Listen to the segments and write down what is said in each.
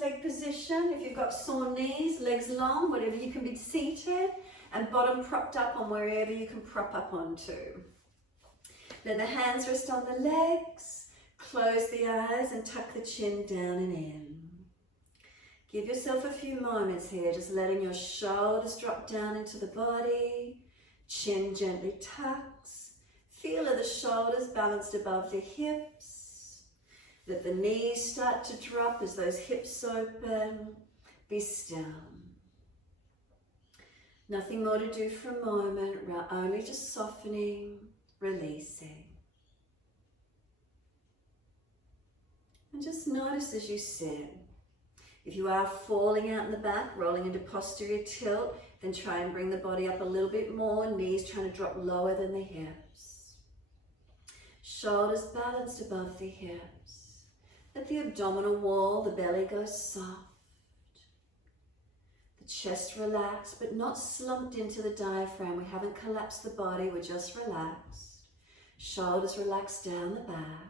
cross-leg position. If you've got sore knees, legs long, whatever, you can be seated and bottom propped up on wherever you can prop up onto. Let the hands rest on the legs, close the eyes and tuck the chin down and in. Give yourself a few moments here, just letting your shoulders drop down into the body, chin gently tucks, feel of the shoulders balanced above the hips. Let the knees start to drop as those hips open. Be still. Nothing more to do for a moment, only just softening, releasing. And just notice as you sit. If you are falling out in the back, rolling into posterior tilt, then try and bring the body up a little bit more, knees trying to drop lower than the hips. Shoulders balanced above the hips. Let the abdominal wall, the belly go soft. The chest relaxed, but not slumped into the diaphragm. We haven't collapsed the body, we're just relaxed. Shoulders relaxed down the back.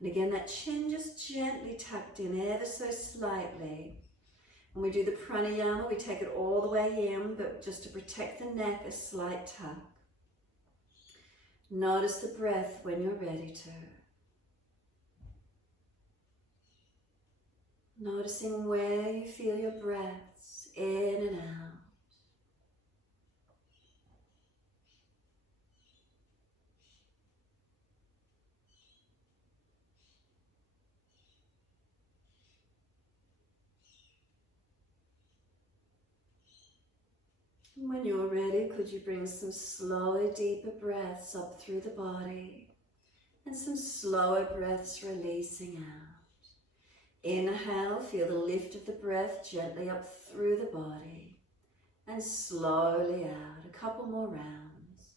And again, that chin just gently tucked in ever so slightly. When we do the pranayama, we take it all the way in, but just to protect the neck, a slight tuck. Notice the breath when you're ready to. Noticing where you feel your breaths in and out. When you're ready, could you bring some slower, deeper breaths up through the body and some slower breaths releasing out. Inhale, feel the lift of the breath gently up through the body and slowly out. A couple more rounds.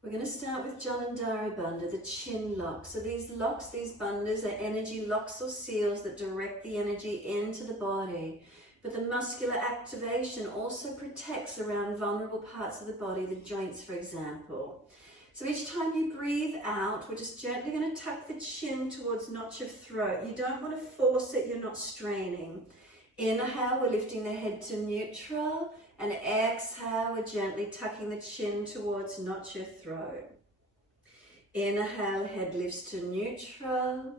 We're going to start with Jalandhara Bandha, the chin lock. So these locks, these bandhas are energy locks or seals that direct the energy into the body. But the muscular activation also protects around vulnerable parts of the body, the joints, for example. So each time you breathe out, we're just gently going to tuck the chin towards notch of throat. You don't want to force it, you're not straining. Inhale, we're lifting the head to neutral. And exhale, we're gently tucking the chin towards notch of throat. Inhale, head lifts to neutral.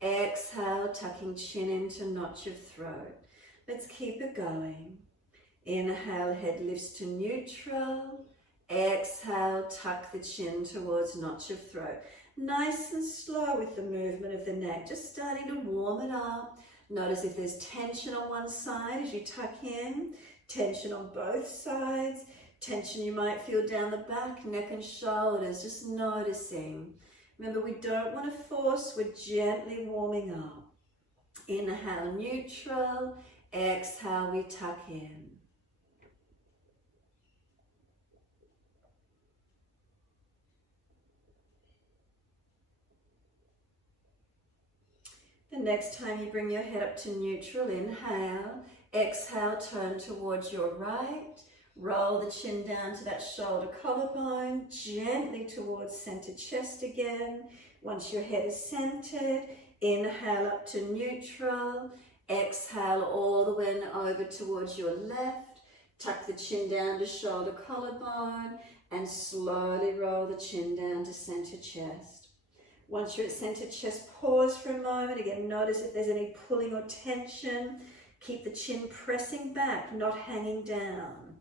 Exhale, tucking chin into notch of throat. Let's keep it going. Inhale, head lifts to neutral. Exhale, tuck the chin towards notch of throat. Nice and slow with the movement of the neck, just starting to warm it up. Notice if there's tension on one side as you tuck in. Tension on both sides, tension you might feel down the back, neck and shoulders, just noticing. Remember, we don't want to force, we're gently warming up. Inhale, neutral. Exhale, we tuck in. The next time you bring your head up to neutral, inhale. Exhale, turn towards your right. Roll the chin down to that shoulder collarbone, gently towards center chest again. Once your head is centered, inhale up to neutral. Exhale all the way over towards your left. Tuck the chin down to shoulder collarbone and slowly roll the chin down to center chest. Once you're at center chest, pause for a moment. Again, notice if there's any pulling or tension. Keep the chin pressing back, not hanging down.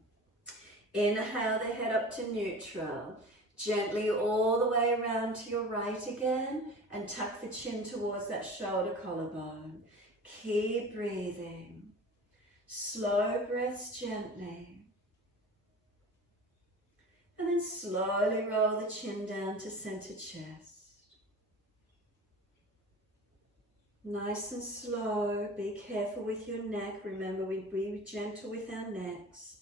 Inhale the head up to neutral. Gently all the way around to your right again and tuck the chin towards that shoulder collarbone. Keep breathing. Slow breaths gently. And then slowly roll the chin down to center chest. Nice and slow, be careful with your neck. Remember, we be gentle with our necks.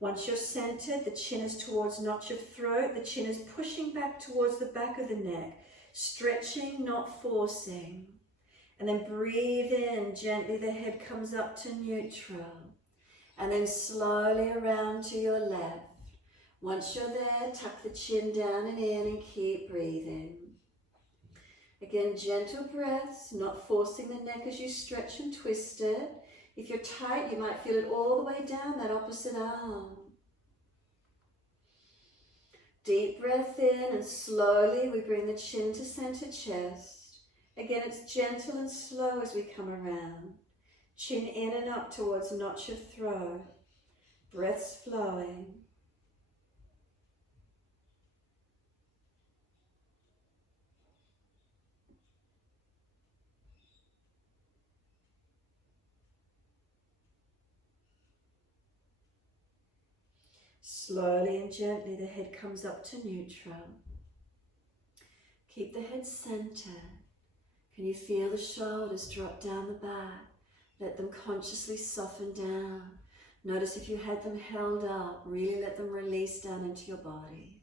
Once you're centered, the chin is towards notch of throat. The chin is pushing back towards the back of the neck. Stretching, not forcing. And then breathe in, gently the head comes up to neutral. And then slowly around to your left. Once you're there, tuck the chin down and in and keep breathing. Again, gentle breaths, not forcing the neck as you stretch and twist it. If you're tight, you might feel it all the way down that opposite arm. Deep breath in, and slowly we bring the chin to center chest. Again, it's gentle and slow as we come around. Chin in and up towards notch of throat. Breaths flowing. Slowly and gently the head comes up to neutral. Keep the head centered. Can you feel the shoulders drop down the back? Let them consciously soften down. Notice if you had them held up, really let them release down into your body.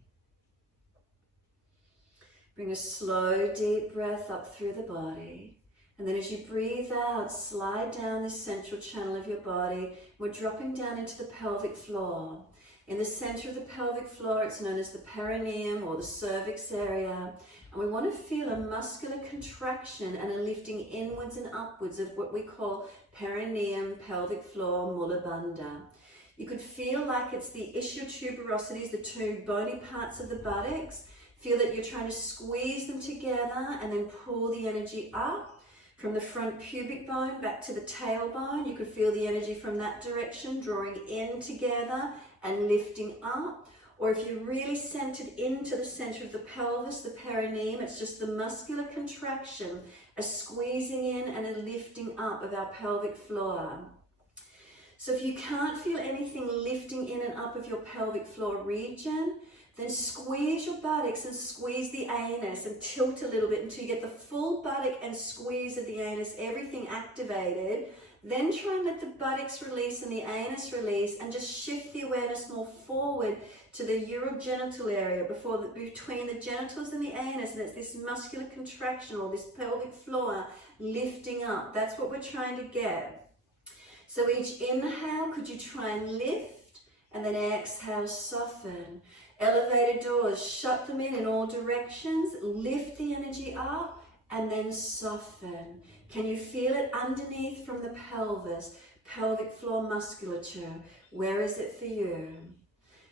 Bring a slow, deep breath up through the body. And then as you breathe out, slide down this central channel of your body. We're dropping down into the pelvic floor. In the center of the pelvic floor, it's known as the perineum or the cervix area. And we want to feel a muscular contraction and a lifting inwards and upwards of what we call perineum, pelvic floor, mula bandha. You could feel like it's the ischial tuberosities, the two bony parts of the buttocks. Feel that you're trying to squeeze them together and then pull the energy up. From the front pubic bone back to the tailbone, you could feel the energy from that direction drawing in together and lifting up. Or if you're really centered into the center of the pelvis, the perineum, it's just the muscular contraction, a squeezing in and a lifting up of our pelvic floor. So if you can't feel anything lifting in and up of your pelvic floor region, then squeeze your buttocks and squeeze the anus and tilt a little bit until you get the full buttock and squeeze of the anus, everything activated. Then try and let the buttocks release and the anus release and just shift the awareness more forward to the urogenital area between the genitals and the anus, and it's this muscular contraction or this pelvic floor lifting up. That's what we're trying to get. So each inhale, could you try and lift, and then exhale, soften. Elevator doors, shut them in all directions, lift the energy up, and then soften. Can you feel it underneath from the pelvis, pelvic floor musculature? Where is it for you?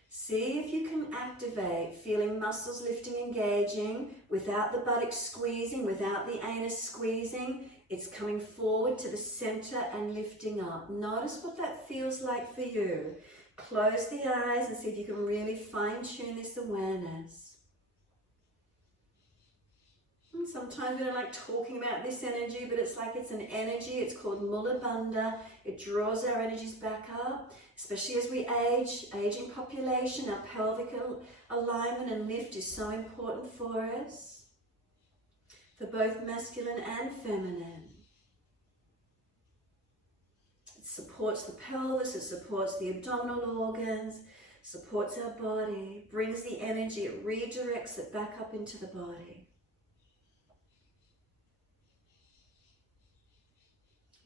See if you can activate, feeling muscles lifting, engaging, without the buttocks squeezing, without the anus squeezing. It's coming forward to the center and lifting up. Notice what that feels like for you. Close the eyes and see if you can really fine-tune this awareness. Sometimes we don't like talking about this energy, but it's like it's an energy. It's called mula bandha. It draws our energies back up, especially as we age. Aging population, our pelvic alignment and lift is so important for us, for both masculine and feminine. It supports the pelvis, it supports the abdominal organs, supports our body, brings the energy, it redirects it back up into the body.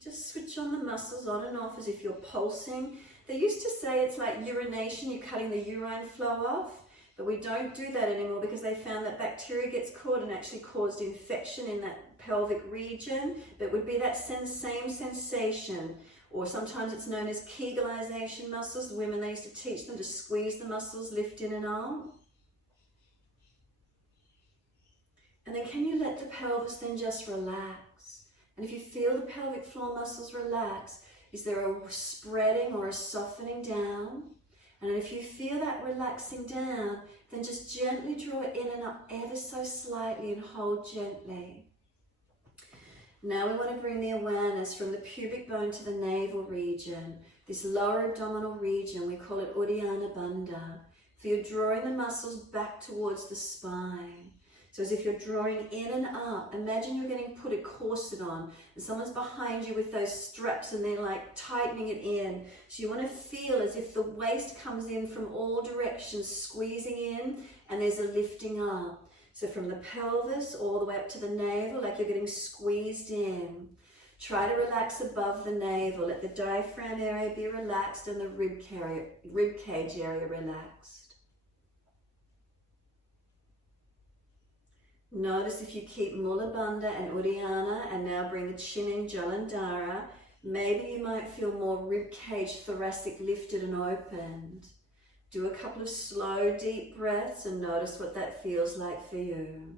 Just switch on the muscles on and off as if you're pulsing. They used to say it's like urination, you're cutting the urine flow off, but we don't do that anymore because they found that bacteria gets caught and actually caused infection in that pelvic region. But it would be that same sensation, or sometimes it's known as Kegelization muscles. The women, they used to teach them to squeeze the muscles, lift in and out. And then can you let the pelvis then just relax? And if you feel the pelvic floor muscles relax, is there a spreading or a softening down? And if you feel that relaxing down, then just gently draw it in and up ever so slightly and hold gently. Now we want to bring the awareness from the pubic bone to the navel region, this lower abdominal region. We call it Uddiyana Bandha. So you're drawing the muscles back towards the spine. So as if you're drawing in and up, imagine you're getting put a corset on and someone's behind you with those straps and they're like tightening it in. So you want to feel as if the waist comes in from all directions, squeezing in, and there's a lifting up. So from the pelvis all the way up to the navel, like you're getting squeezed in. Try to relax above the navel. Let the diaphragm area be relaxed and the rib cage area relaxed. Notice if you keep Mula Bandha and Uddiyana and now bring the chin in Jalandhara, maybe you might feel more rib cage, thoracic lifted and opened. Do a couple of slow, deep breaths and notice what that feels like for you.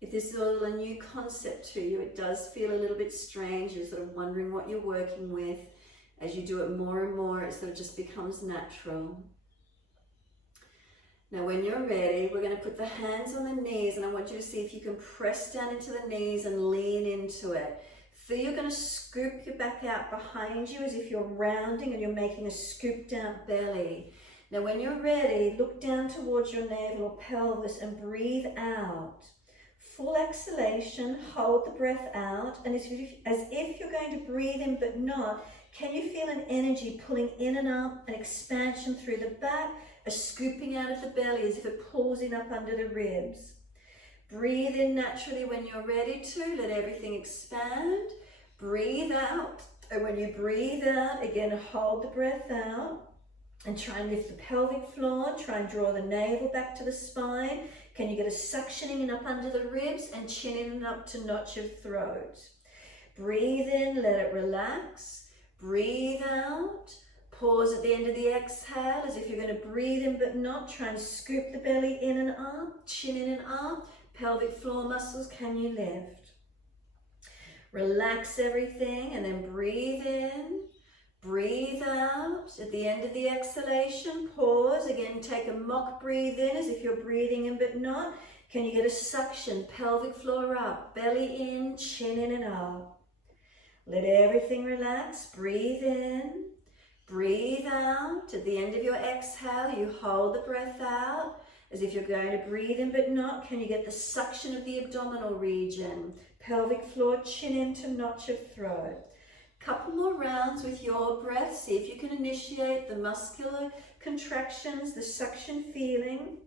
If this is all a new concept to you, it does feel a little bit strange. You're sort of wondering what you're working with. As you do it more and more, it sort of just becomes natural. Now when you're ready, we're going to put the hands on the knees, and I want you to see if you can press down into the knees and lean into it. Feel you're going to scoop your back out behind you as if you're rounding and you're making a scooped out belly. Now when you're ready, look down towards your navel or pelvis and breathe out. Full exhalation, hold the breath out, and as if you're going to breathe in but not, can you feel an energy pulling in and up, an expansion through the back, a scooping out of the belly as if it pulls in up under the ribs. Breathe in naturally when you're ready to, let everything expand. Breathe out, and when you breathe out, again hold the breath out and try and lift the pelvic floor, try and draw the navel back to the spine. Can you get a suctioning in up under the ribs and chin in and up to notch of throat? Breathe in, let it relax. Breathe out. Pause at the end of the exhale as if you're going to breathe in but not. Try and scoop the belly in and up, chin in and up. Pelvic floor muscles, can you lift? Relax everything and then breathe in. Breathe out. At the end of the exhalation, pause. Again, take a mock breathe in as if you're breathing in but not. Can you get a suction? Pelvic floor up, belly in, chin in and up. Let everything relax. Breathe in. Breathe out. At the end of your exhale, you hold the breath out as if you're going to breathe in but not. Can you get the suction of the abdominal region? Pelvic floor, chin into notch of throat. Couple more rounds with your breath. See if you can initiate the muscular contractions, the suction feeling.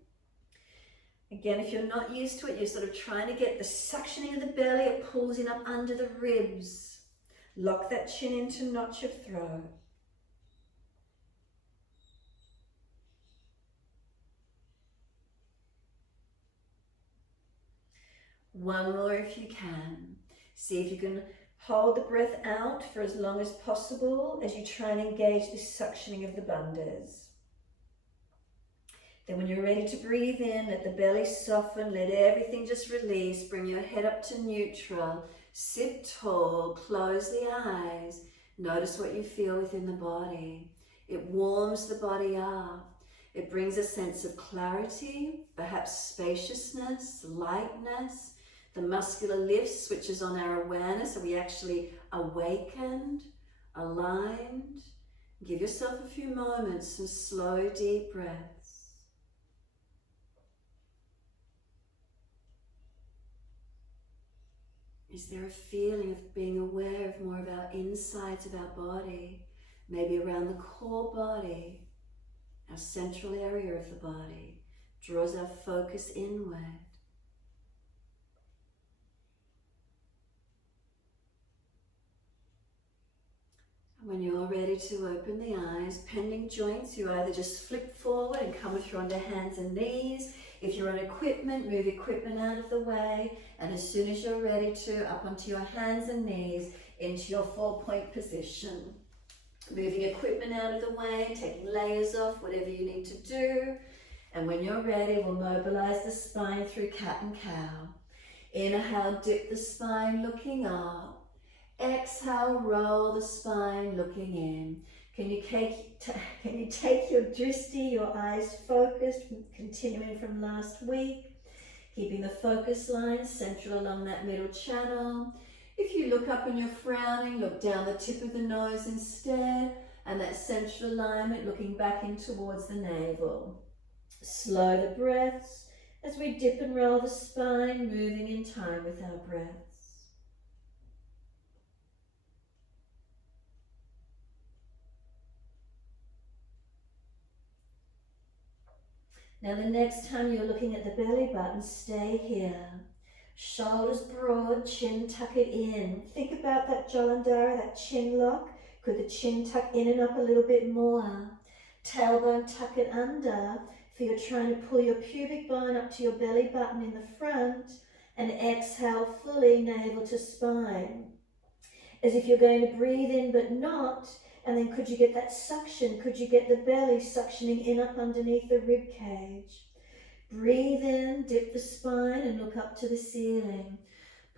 Again, if you're not used to it, you're sort of trying to get the suctioning of the belly. It pulls in up under the ribs. Lock that chin into notch of throat. One more if you can. See if you can hold the breath out for as long as possible as you try and engage this suctioning of the bandhas. Then when you're ready to breathe in, let the belly soften, let everything just release. Bring your head up to neutral. Sit tall, close the eyes. Notice what you feel within the body. It warms the body up. It brings a sense of clarity, perhaps spaciousness, lightness. The muscular lift switches on our awareness. Are we actually awakened, aligned? Give yourself a few moments, some slow, deep breaths. Is there a feeling of being aware of more of our insides of our body, maybe around the core body, our central area of the body, draws our focus inward. When you're ready to open the eyes, pending joints, you either just flip forward and come through onto hands and knees. If you're on equipment, move equipment out of the way. And as soon as you're ready to, up onto your hands and knees into your 4-point position. Moving equipment out of the way, taking layers off, whatever you need to do. And when you're ready, we'll mobilize the spine through cat and cow. Inhale, dip the spine looking up. Exhale, roll the spine looking in. Can you take your drishti, your eyes focused, continuing from last week, keeping the focus line central along that middle channel. If you look up and you're frowning, look down the tip of the nose instead, and that central alignment looking back in towards the navel. Slow the breaths as we dip and roll the spine, moving in time with our breaths. Now the next time you're looking at the belly button, stay here. Shoulders broad, chin tuck it in. Think about that Jalandhara, that chin lock. Could the chin tuck in and up a little bit more? Tailbone tuck it under. Feel you're trying to pull your pubic bone up to your belly button in the front, and exhale fully, navel to spine. As if you're going to breathe in but not, and then could you get that suction? Could you get the belly suctioning in up underneath the rib cage? Breathe in, dip the spine and look up to the ceiling.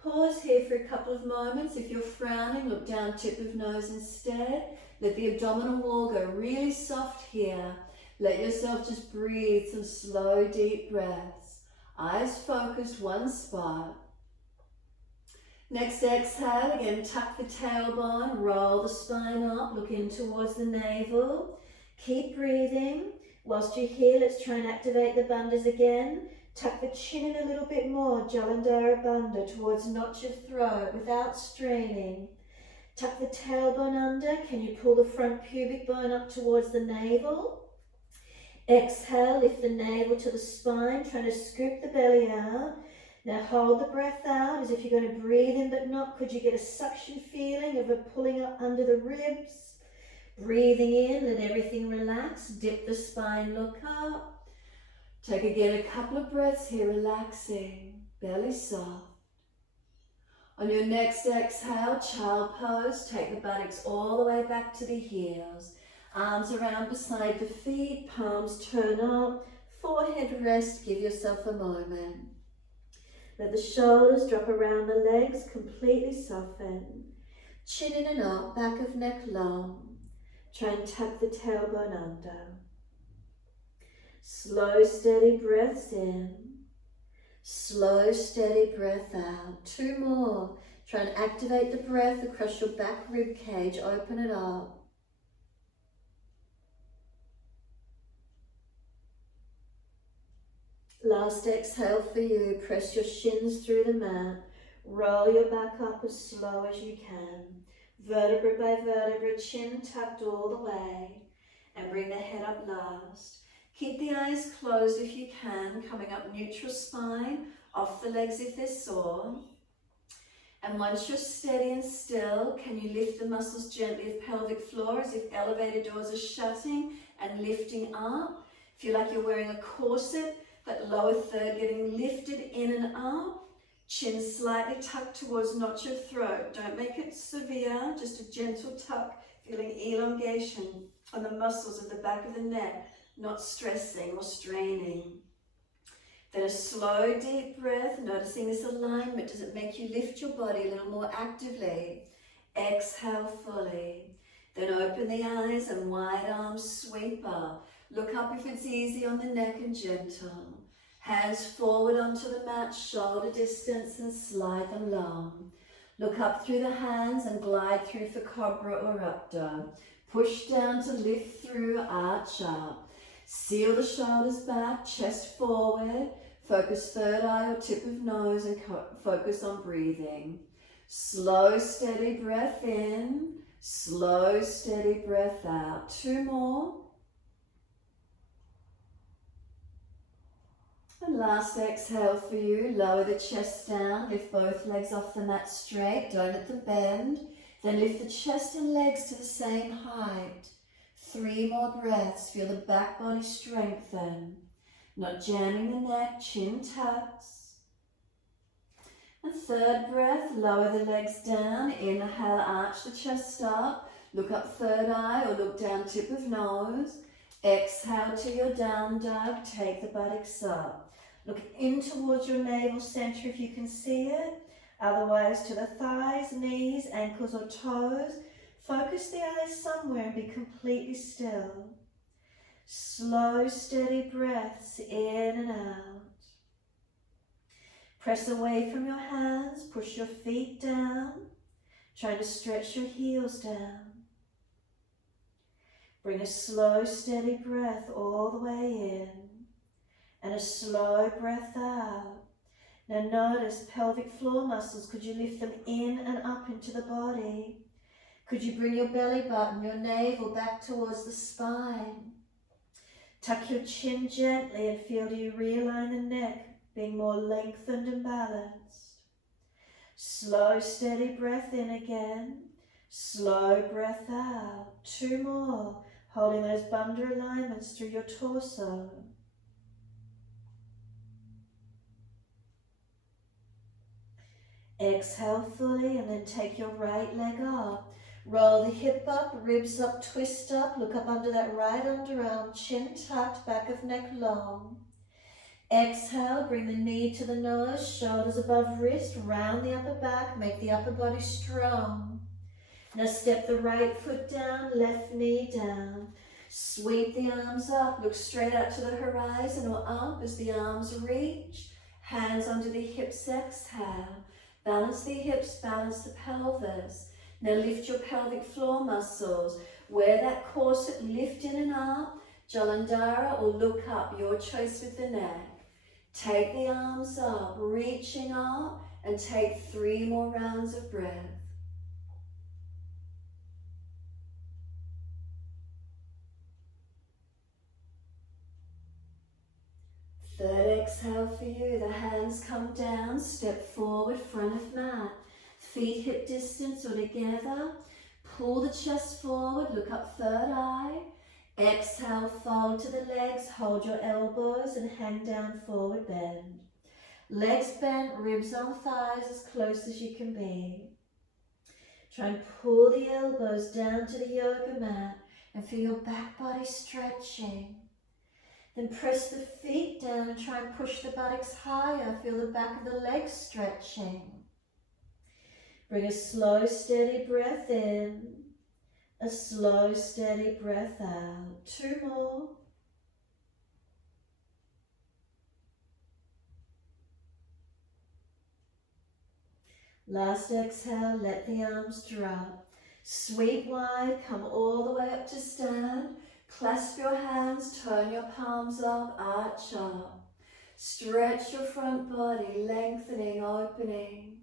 Pause here for a couple of moments. If you're frowning, look down, tip of nose instead. Let the abdominal wall go really soft here. Let yourself just breathe some slow, deep breaths. Eyes focused, one spot. Next exhale, again tuck the tailbone, roll the spine up, look in towards the navel. Keep breathing. Whilst you're here, let's try and activate the bandhas again. Tuck the chin in a little bit more, Jalandhara Bandha, towards notch of throat without straining. Tuck the tailbone under. Can you pull the front pubic bone up towards the navel? Exhale, lift the navel to the spine, trying to scoop the belly out. Now hold the breath out as if you're going to breathe in but not. Could you get a suction feeling of it pulling up under the ribs? Breathing in, let everything relax. Dip the spine, look up. Take again a couple of breaths here, relaxing, belly soft. On your next exhale, child pose, take the buttocks all the way back to the heels. Arms around beside the feet, palms turn up, forehead rest, give yourself a moment. Let the shoulders drop around the legs, completely soften. Chin in and up, back of neck long. Try and tuck the tailbone under. Slow, steady breaths in. Slow, steady breath out. Two more. Try and activate the breath across your back rib cage. Open it up. Last exhale for you. Press your shins through the mat. Roll your back up as slow as you can. Vertebra by vertebra, chin tucked all the way. And bring the head up last. Keep the eyes closed if you can, coming up neutral spine, off the legs if they're sore. And once you're steady and still, can you lift the muscles gently of pelvic floor as if elevator doors are shutting and lifting up. Feel like you're wearing a corset, that lower third getting lifted in and up. Chin slightly tucked towards notch of throat. Don't make it severe, just a gentle tuck, feeling elongation on the muscles of the back of the neck, not stressing or straining. Then a slow, deep breath, noticing this alignment. Does it make you lift your body a little more actively? Exhale fully. Then open the eyes and wide arms sweep up. Look up if it's easy on the neck and gentle. Hands forward onto the mat, shoulder distance, and slide them long. Look up through the hands and glide through for cobra or updo. Push down to lift through, arch up. Seal the shoulders back, chest forward. Focus third eye or tip of nose and focus on breathing. Slow, steady breath in. Slow, steady breath out. Two more. And last exhale for you. Lower the chest down. Lift both legs off the mat straight. Don't let them bend. Then lift the chest and legs to the same height. 3 more breaths. Feel the back body strengthen. Not jamming the neck. Chin tucks. And third breath. Lower the legs down. Inhale. Arch the chest up. Look up third eye or look down tip of nose. Exhale to your down dog. Take the buttocks up. Look in towards your navel center if you can see it. Otherwise to the thighs, knees, ankles or toes. Focus the eyes somewhere and be completely still. Slow, steady breaths in and out. Press away from your hands. Push your feet down. Trying to stretch your heels down. Bring a slow, steady breath all the way in. And a slow breath out. Now notice pelvic floor muscles. Could you lift them in and up into the body? Could you bring your belly button, your navel back towards the spine? Tuck your chin gently and feel you realign the neck, being more lengthened and balanced. Slow, steady breath in again. Slow breath out. 2 more. Holding those bandha alignments through your torso. Exhale fully and then take your right leg up. Roll the hip up, ribs up, twist up. Look up under that right underarm, chin tucked, back of neck long. Exhale, bring the knee to the nose, shoulders above wrist, round the upper back, make the upper body strong. Now step the right foot down, left knee down. Sweep the arms up, look straight up to the horizon or up as the arms reach. Hands under the hips, exhale. Balance the hips, balance the pelvis. Now lift your pelvic floor muscles. Wear that corset, lift in and up. Jalandhara or look up, your choice with the neck. Take the arms up, reaching up, and take 3 more rounds of breath. Third exhale for you, the hands come down, step forward, front of mat. Feet hip distance or together. Pull the chest forward, look up third eye. Exhale, fold to the legs, hold your elbows and hang down, forward bend. Legs bent, ribs on thighs as close as you can be. Try and pull the elbows down to the yoga mat and feel your back body stretching. Then press the feet down and try and push the buttocks higher. Feel the back of the legs stretching. Bring a slow, steady breath in. A slow, steady breath out. 2 more. Last exhale, let the arms drop. Sweep wide, come all the way up to stand. Clasp your hands, turn your palms up, arch up. Stretch your front body, lengthening, opening.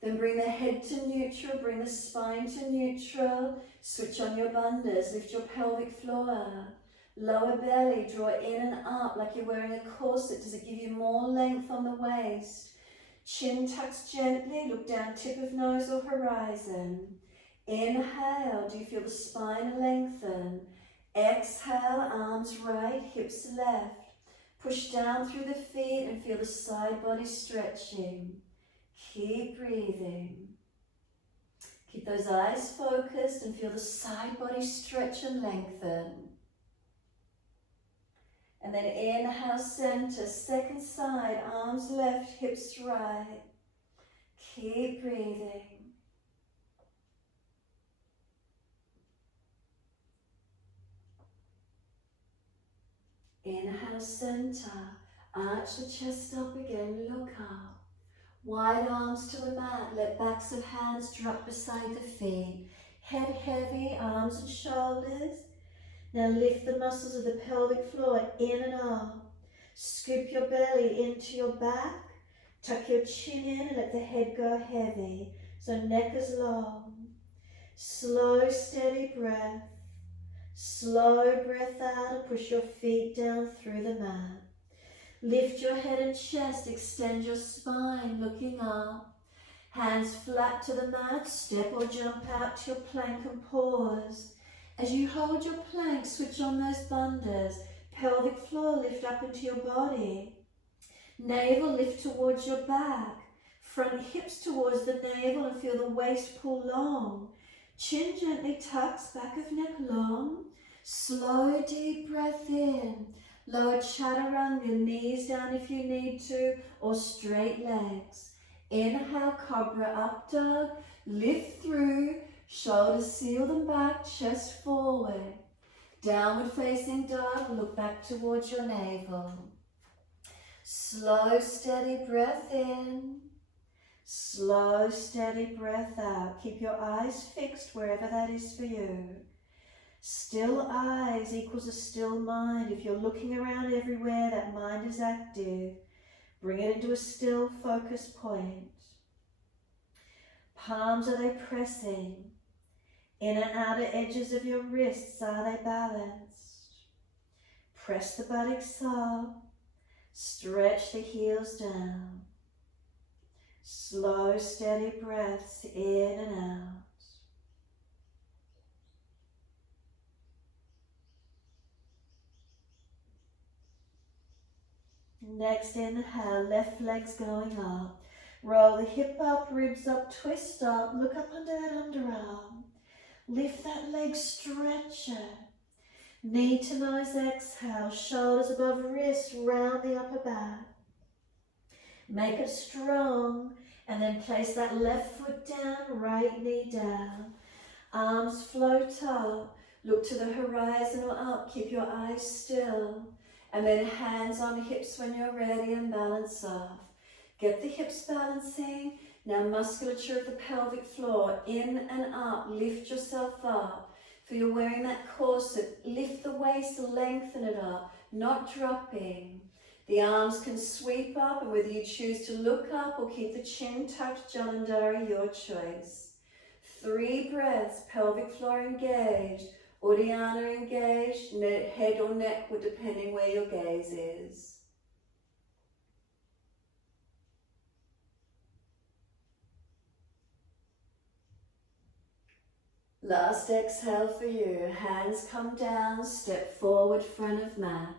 Then bring the head to neutral, bring the spine to neutral. Switch on your bandhas, lift your pelvic floor. Lower belly, draw in and up like you're wearing a corset. Does it give you more length on the waist? Chin tucks gently, look down tip of nose or horizon. Inhale, do you feel the spine lengthen? Exhale, arms right, hips left. Push down through the feet and feel the side body stretching. Keep breathing. Keep those eyes focused and feel the side body stretch and lengthen. And then inhale, center, second side, arms left, hips right. Keep breathing. Inhale, center, arch the chest up again, look up. Wide arms to the mat, let backs of hands drop beside the feet. Head heavy, arms and shoulders. Now lift the muscles of the pelvic floor in and up. Scoop your belly into your back. Tuck your chin in and let the head go heavy, so neck is long. Slow, steady breath. Slow breath out and push your feet down through the mat. Lift your head and chest, extend your spine, looking up. Hands flat to the mat, step or jump out to your plank and pause. As you hold your plank, switch on those bandhas. Pelvic floor, lift up into your body. Navel, lift towards your back. Front hips towards the navel and feel the waist pull long. Chin gently tucks, back of neck long. Slow, deep breath in. Lower chaturanga, knees down if you need to, or straight legs. Inhale, cobra up dog, lift through, shoulders seal them back, chest forward. Downward facing dog, look back towards your navel. Slow, steady breath in. Slow, steady breath out. Keep your eyes fixed wherever that is for you. Still eyes equals a still mind. If you're looking around everywhere, that mind is active. Bring it into a still focus point. Palms, are they pressing? Inner and outer edges of your wrists, are they balanced? Press the buttocks up. Stretch the heels down. Slow, steady breaths in and out. Next inhale, left leg's going up. Roll the hip up, ribs up, twist up. Look up under that underarm. Lift that leg, stretch it. Knee to nose, exhale. Shoulders above wrists, round the upper back. Make it strong. And then place that left foot down, right knee down. Arms float up. Look to the horizon or up. Keep your eyes still. And then hands on hips when you're ready and balance off. Get the hips balancing. Now musculature of the pelvic floor, in and up. Lift yourself up. If you're wearing that corset, lift the waist, lengthen it up, not dropping. The arms can sweep up, and whether you choose to look up or keep the chin tucked, Jalandhara, your choice. 3 breaths, pelvic floor engaged, Uddiyana engaged, head or neck, depending where your gaze is. Last exhale for you. Hands come down, step forward, front of mat.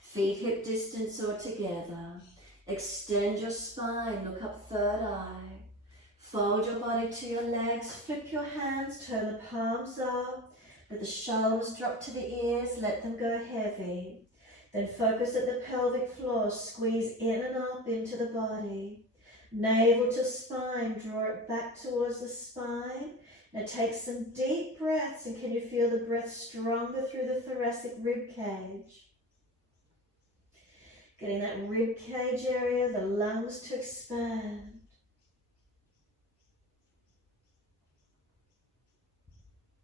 Feet hip distance or together. Extend your spine, look up, third eye. Fold your body to your legs, flip your hands, turn the palms up. Let the shoulders drop to the ears, let them go heavy. Then focus at the pelvic floor, squeeze in and up into the body. Navel to spine, draw it back towards the spine. Now take some deep breaths, and can you feel the breath stronger through the thoracic rib cage? Getting that rib cage area, the lungs to expand.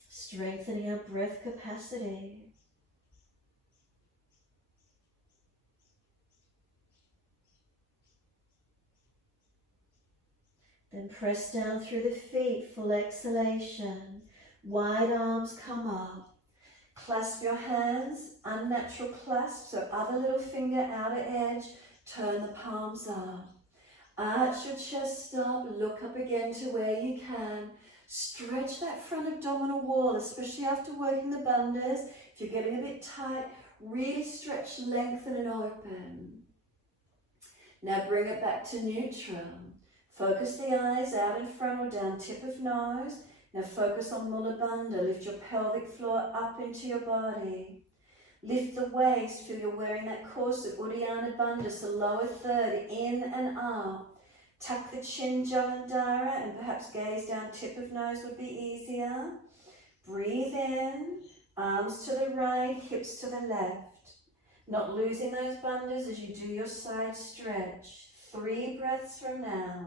Strengthening our breath capacity. Then press down through the feet, full exhalation. Wide arms come up. Clasp your hands, unnatural clasp, so other little finger, outer edge, turn the palms up. Arch your chest up, look up again to where you can. Stretch that front abdominal wall, especially after working the bandhas. If you're getting a bit tight, really stretch, lengthen and open. Now bring it back to neutral. Focus the eyes out in front or down tip of nose. Now focus on Mula Bandha. Lift your pelvic floor up into your body. Lift the waist, feel you're wearing that corset, Uddiyana Bandha, so lower third, in and up. Tuck the chin, Jalandhara, and perhaps gaze down tip of nose would be easier. Breathe in, arms to the right, hips to the left. Not losing those bandhas as you do your side stretch. 3 breaths from now.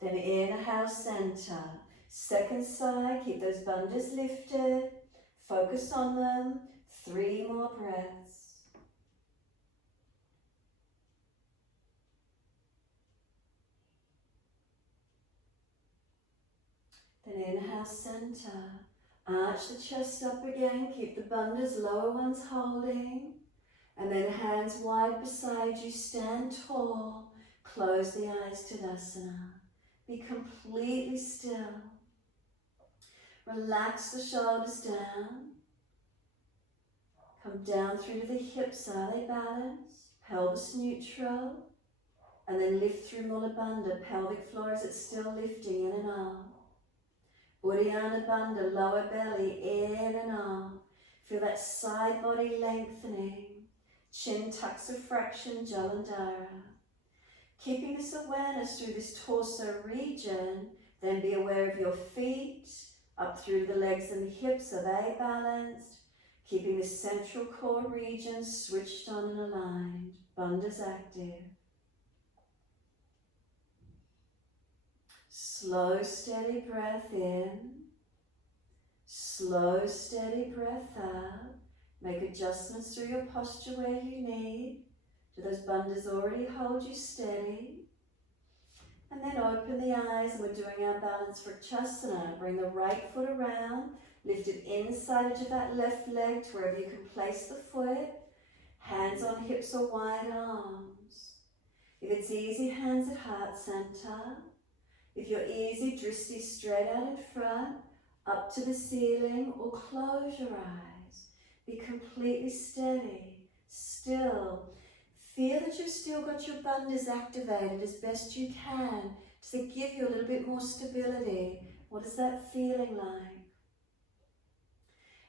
Then inhale, center. Second side, keep those bandhas lifted. Focus on them. 3 more breaths. Then inhale, center. Arch the chest up again. Keep the bandhas, lower ones holding. And then hands wide beside you. Stand tall. Close the eyes, Tadasana. Be completely still. Relax the shoulders down. Come down through to the hips. Are they balanced? Pelvis neutral. And then lift through Mula Bandha. Pelvic floor, is it still lifting in and up? Uddiyana Bandha, lower belly, in and up. Feel that side body lengthening. Chin tucks a fraction, Jalandhara. Keeping this awareness through this torso region, then be aware of your feet, up through the legs and the hips, are they balanced? Keeping the central core region switched on and aligned. Bandha's active. Slow, steady breath in. Slow, steady breath out. Make adjustments through your posture where you need. Do those bandhas already hold you steady? And then open the eyes, and we're doing our balance for Vrikshasana. Bring the right foot around. Lift it inside edge of that left leg to wherever you can place the foot. Hands on hips or wide arms. If it's easy, hands at heart center. If you're easy, drishti straight out in front, up to the ceiling, or close your eyes. Be completely steady. still. Feel that you've still got your bandhas activated as best you can to give you a little bit more stability. What is that feeling like?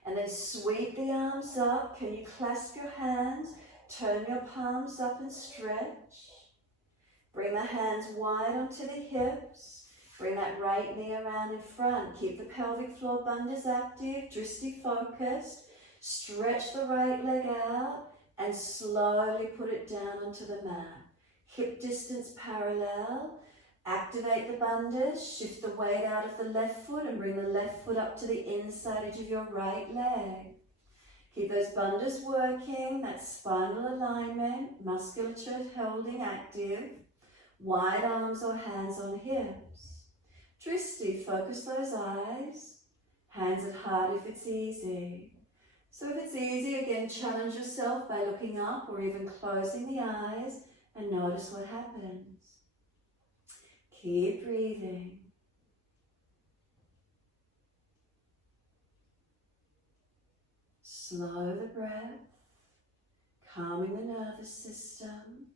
And then sweep the arms up. Can you clasp your hands? Turn your palms up and stretch. Bring the hands wide onto the hips. Bring that right knee around in front. Keep the pelvic floor bandhas active, drishti focused. Stretch the right leg out and slowly put it down onto the mat. Hip distance parallel. Activate the bandhas. Shift the weight out of the left foot and bring the left foot up to the inside edge of your right leg. Keep those bandhas working, that spinal alignment, musculature holding active. Wide arms or hands on hips. Drishti, focus those eyes. Hands at heart if it's easy. So if it's easy, again, challenge yourself by looking up or even closing the eyes and notice what happens. Keep breathing. Slow the breath, calming the nervous system.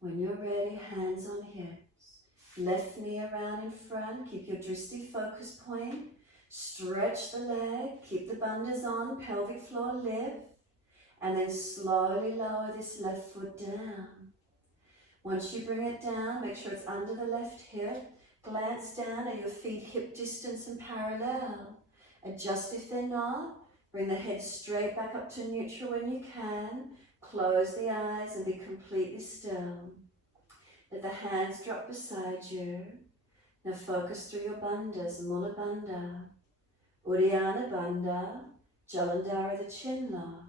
When you're ready, hands on hips. Left knee around in front. Keep your drishti focus point. Stretch the leg. Keep the bandhas on. Pelvic floor lift. And then slowly lower this left foot down. Once you bring it down, make sure it's under the left hip. Glance down. Are your feet hip distance and parallel? Adjust if they're not. Bring the head straight back up to neutral when you can. Close the eyes and be completely still. Let the hands drop beside you. Now focus through your bandhas, Mula Bandha, Uddiyana Bandha, Jalandhara the chin lock.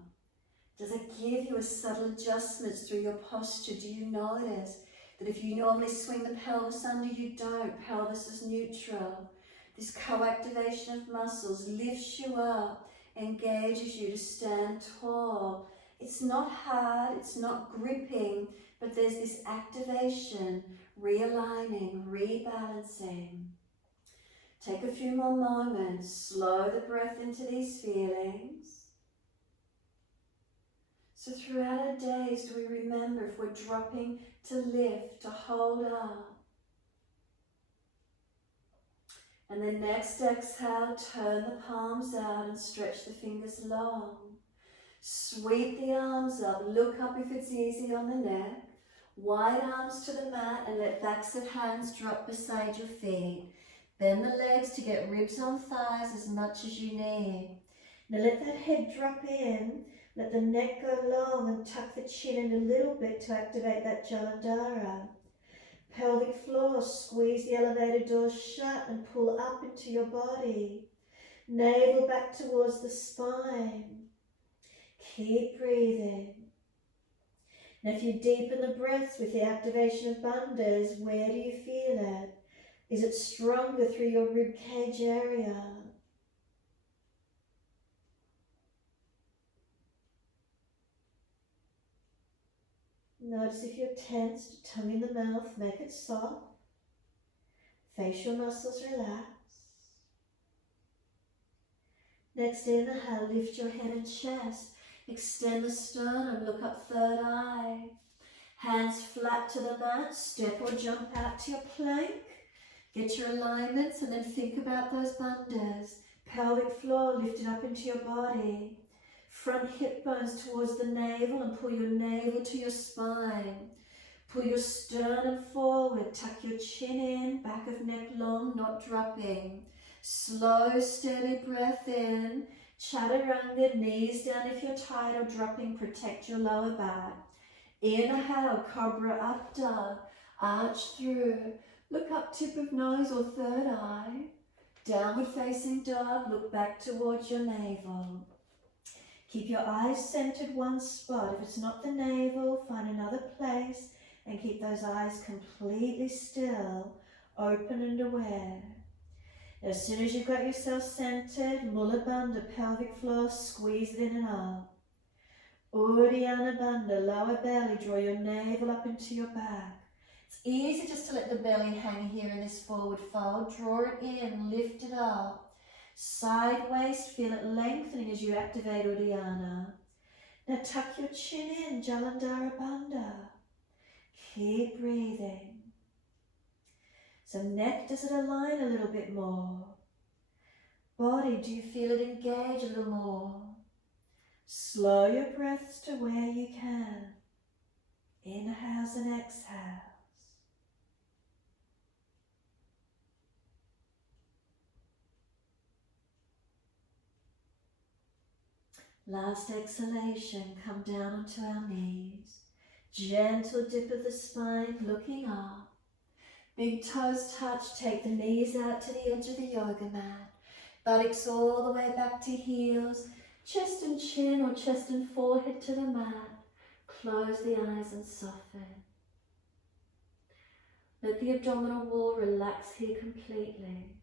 Does it give you a subtle adjustments through your posture? Do you notice that if you normally swing the pelvis under, you don't? Pelvis is neutral. This co-activation of muscles lifts you up, engages you to stand tall. It's not hard, it's not gripping, but there's this activation, realigning, rebalancing. Take a few more moments, slow the breath into these feelings. So throughout our days, do we remember if we're dropping to lift, to hold up? And then next exhale, turn the palms out and stretch the fingers long. Sweep the arms up, look up if it's easy on the neck. Wide arms to the mat and let backs of hands drop beside your feet. Bend the legs to get ribs on thighs as much as you need. Now let that head drop in, let the neck go long and tuck the chin in a little bit to activate that Jalandhara. Pelvic floor, squeeze the elevator doors shut and pull up into your body. Navel back towards the spine. Keep breathing. Now if you deepen the breaths with the activation of bandhas, where do you feel it? Is it stronger through your rib cage area? Notice if you're tensed, tongue in the mouth, make it soft. Facial muscles relax. Next inhale, lift your head and chest. Extend the sternum, look up third eye. Hands flat to the mat, step or jump out to your plank. Get your alignments and then think about those bandhas. Pelvic floor lifted up into your body. Front hip bones towards the navel and pull your navel to your spine. Pull your sternum forward, tuck your chin in, back of neck long, not dropping. Slow, steady breath in. Chaturanga, knees down if you're tired or dropping, protect your lower back. Inhale, Cobra Up Dog, arch through. Look up, tip of nose or third eye. Downward facing dog, look back towards your navel. Keep your eyes centered one spot. If it's not the navel, find another place and keep those eyes completely still, open and aware. As soon as you've got yourself centered, Mula Bandha, pelvic floor, squeeze it in and up. Uddiyana Bandha, lower belly, draw your navel up into your back. It's easy just to let the belly hang here in this forward fold. Draw it in, lift it up. Sideways, feel it lengthening as you activate Uddiyana. Now tuck your chin in, Jalandhara Bandha. Keep breathing. So neck, does it align a little bit more? Body, do you feel it engage a little more? Slow your breaths to where you can. Inhales and exhales. Last exhalation, come down onto our knees. Gentle dip of the spine, looking up. Big toes touch, take the knees out to the edge of the yoga mat. Buttocks all the way back to heels. Chest and chin or chest and forehead to the mat. Close the eyes and soften. Let the abdominal wall relax here completely.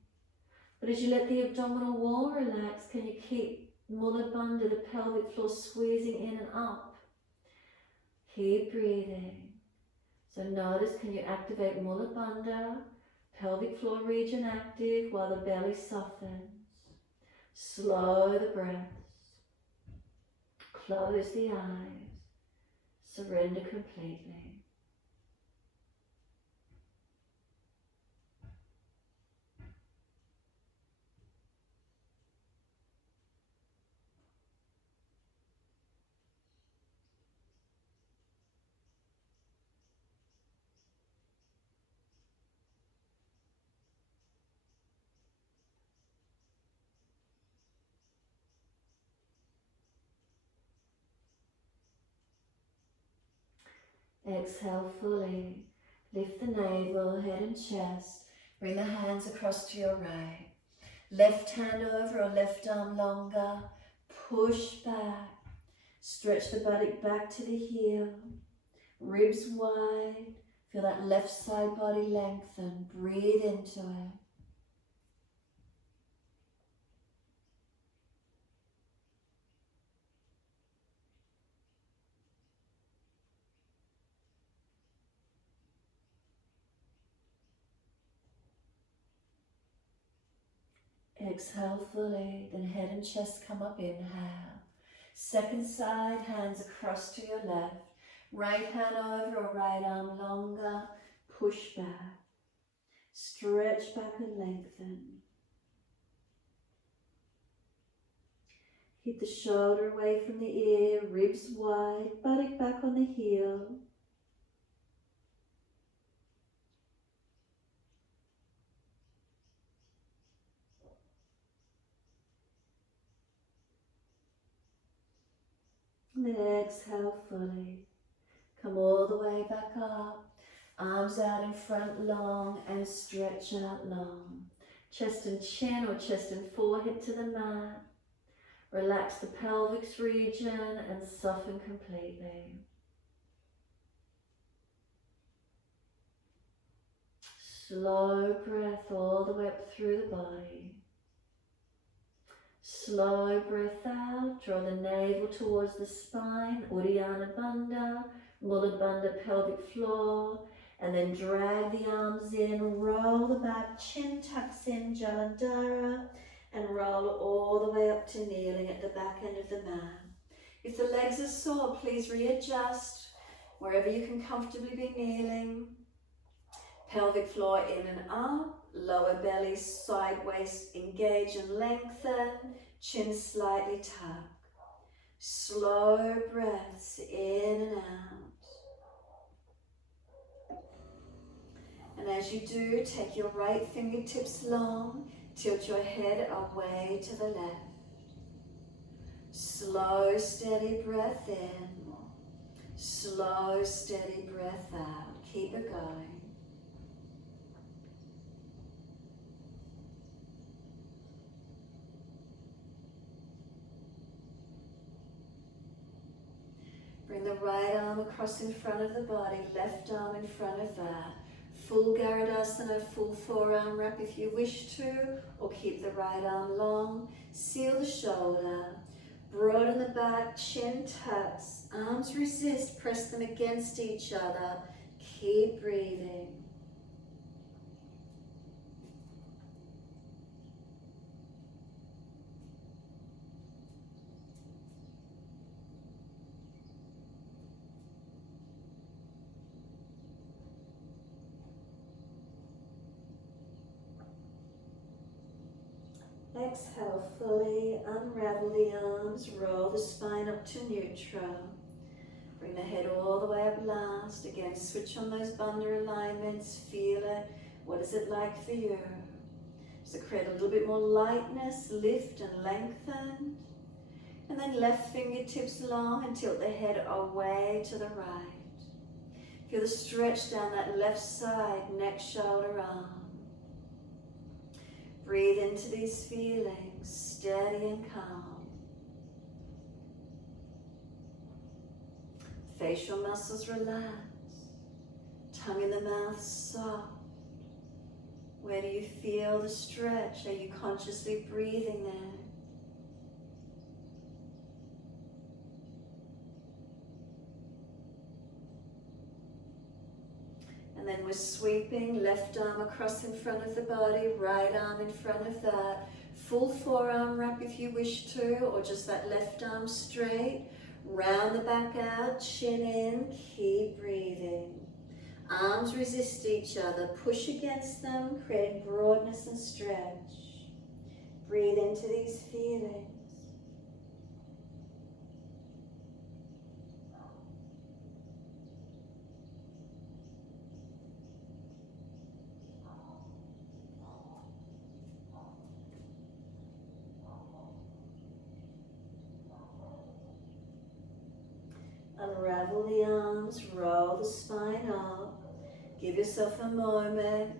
But as you let the abdominal wall relax, can you keep Mula Bandha, the pelvic floor, squeezing in and up? Keep breathing. So notice, can you activate Mula Bandha, pelvic floor region active while the belly softens. Slow the breaths. Close the eyes. Surrender completely. Exhale fully. Lift the navel, head and chest. Bring the hands across to your right. Left hand over or left arm longer. Push back. Stretch the buttock back to the heel. Ribs wide. Feel that left side body lengthen. Breathe into it. Exhale fully, then head and chest come up, inhale. Second side, hands across to your left. Right hand over or right arm longer. Push back. Stretch back and lengthen. Keep the shoulder away from the ear, ribs wide, buttock back on the heel. And then exhale fully. Come all the way back up. Arms out in front long and stretch out long. Chest and chin or chest and forehead to the mat. Relax the pelvic region and soften completely. Slow breath all the way up through the body. Slow breath out, draw the navel towards the spine, Uddiyana Bandha, Mula Bandha pelvic floor, and then drag the arms in, roll the back, chin tucks in, Jalandhara, and roll all the way up to kneeling at the back end of the mat. If the legs are sore, please readjust wherever you can comfortably be kneeling. Pelvic floor in and up, lower belly sideways engage and lengthen, chin slightly tuck. Slow breaths in and out. And as you do, take your right fingertips long, tilt your head away to the left. Slow, steady breath in. Slow, steady breath out. Keep it going. Bring the right arm across in front of the body, left arm in front of that. Full Garudasana, full forearm wrap if you wish to, or keep the right arm long. Seal the shoulder. Broaden the back, chin tucks. Arms resist, press them against each other. Keep breathing. Exhale fully, unravel the arms, roll the spine up to neutral. Bring the head all the way up last. Again, switch on those Bandha alignments, feel it. What is it like for you? So create a little bit more lightness, lift and lengthen. And then left fingertips long and tilt the head away to the right. Feel the stretch down that left side, neck, shoulder, arm. Breathe into these feelings, steady and calm. Facial muscles relax. Tongue in the mouth soft. Where do you feel the stretch? Are you consciously breathing there? And then we're sweeping, left arm across in front of the body, right arm in front of that. Full forearm wrap if you wish to, or just that left arm straight. Round the back out, chin in, keep breathing. Arms resist each other, push against them, creating broadness and stretch. Breathe into these feelings. Unravel the arms, roll the spine up. Give yourself a moment.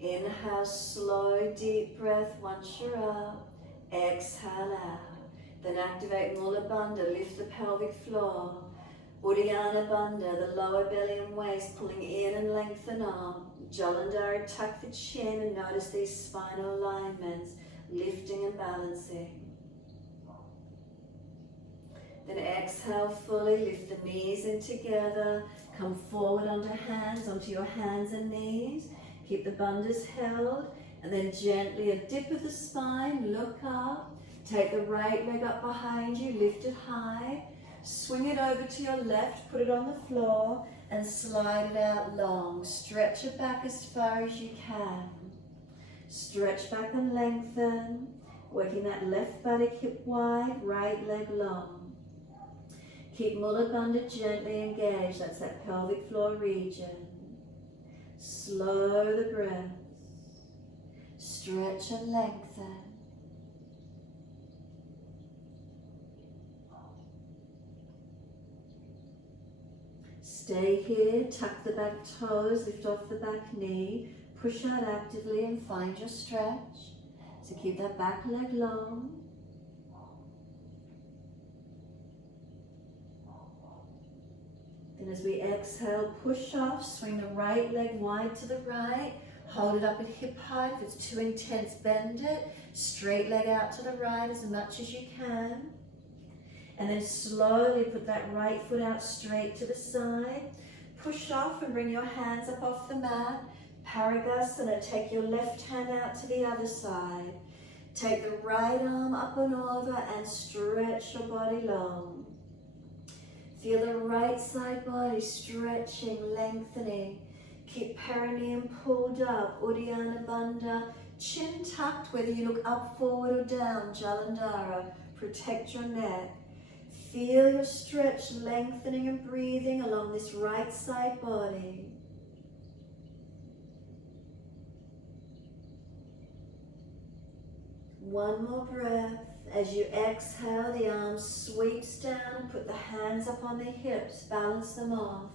Inhale, slow, deep breath once you're up. Exhale out. Then activate Mula Bandha, lift the pelvic floor. Uddiyana Bandha, the lower belly and waist, pulling in and lengthen up. Jalandhara, tuck the chin and notice these spinal alignments, lifting and balancing. Then exhale fully, lift the knees in together. Come forward onto your hands and knees. Keep the bandhas held. And then gently a dip of the spine, look up. Take the right leg up behind you, lift it high. Swing it over to your left, put it on the floor, and slide it out long. Stretch it back as far as you can. Stretch back and lengthen. Working that left buttock hip wide, right leg long. Keep Mula Bandha gently engaged, that's that pelvic floor region. Slow the breath. Stretch and lengthen. Stay here, tuck the back toes, lift off the back knee, push out actively and find your stretch. So keep that back leg long. Then as we exhale, push off, swing the right leg wide to the right, hold it up at hip height. If it's too intense, bend it. Straight leg out to the right as much as you can. And then slowly put that right foot out straight to the side. Push off and bring your hands up off the mat. Parigasana, take your left hand out to the other side. Take the right arm up and over and stretch your body long. Feel the right side body stretching, lengthening. Keep perineum pulled up, Uddiyana Bandha. Chin tucked, whether you look up, forward or down, Jalandhara. Protect your neck. Feel your stretch, lengthening and breathing along this right side body. One more breath. As you exhale, the arm sweeps down, put the hands up on the hips, balance them off.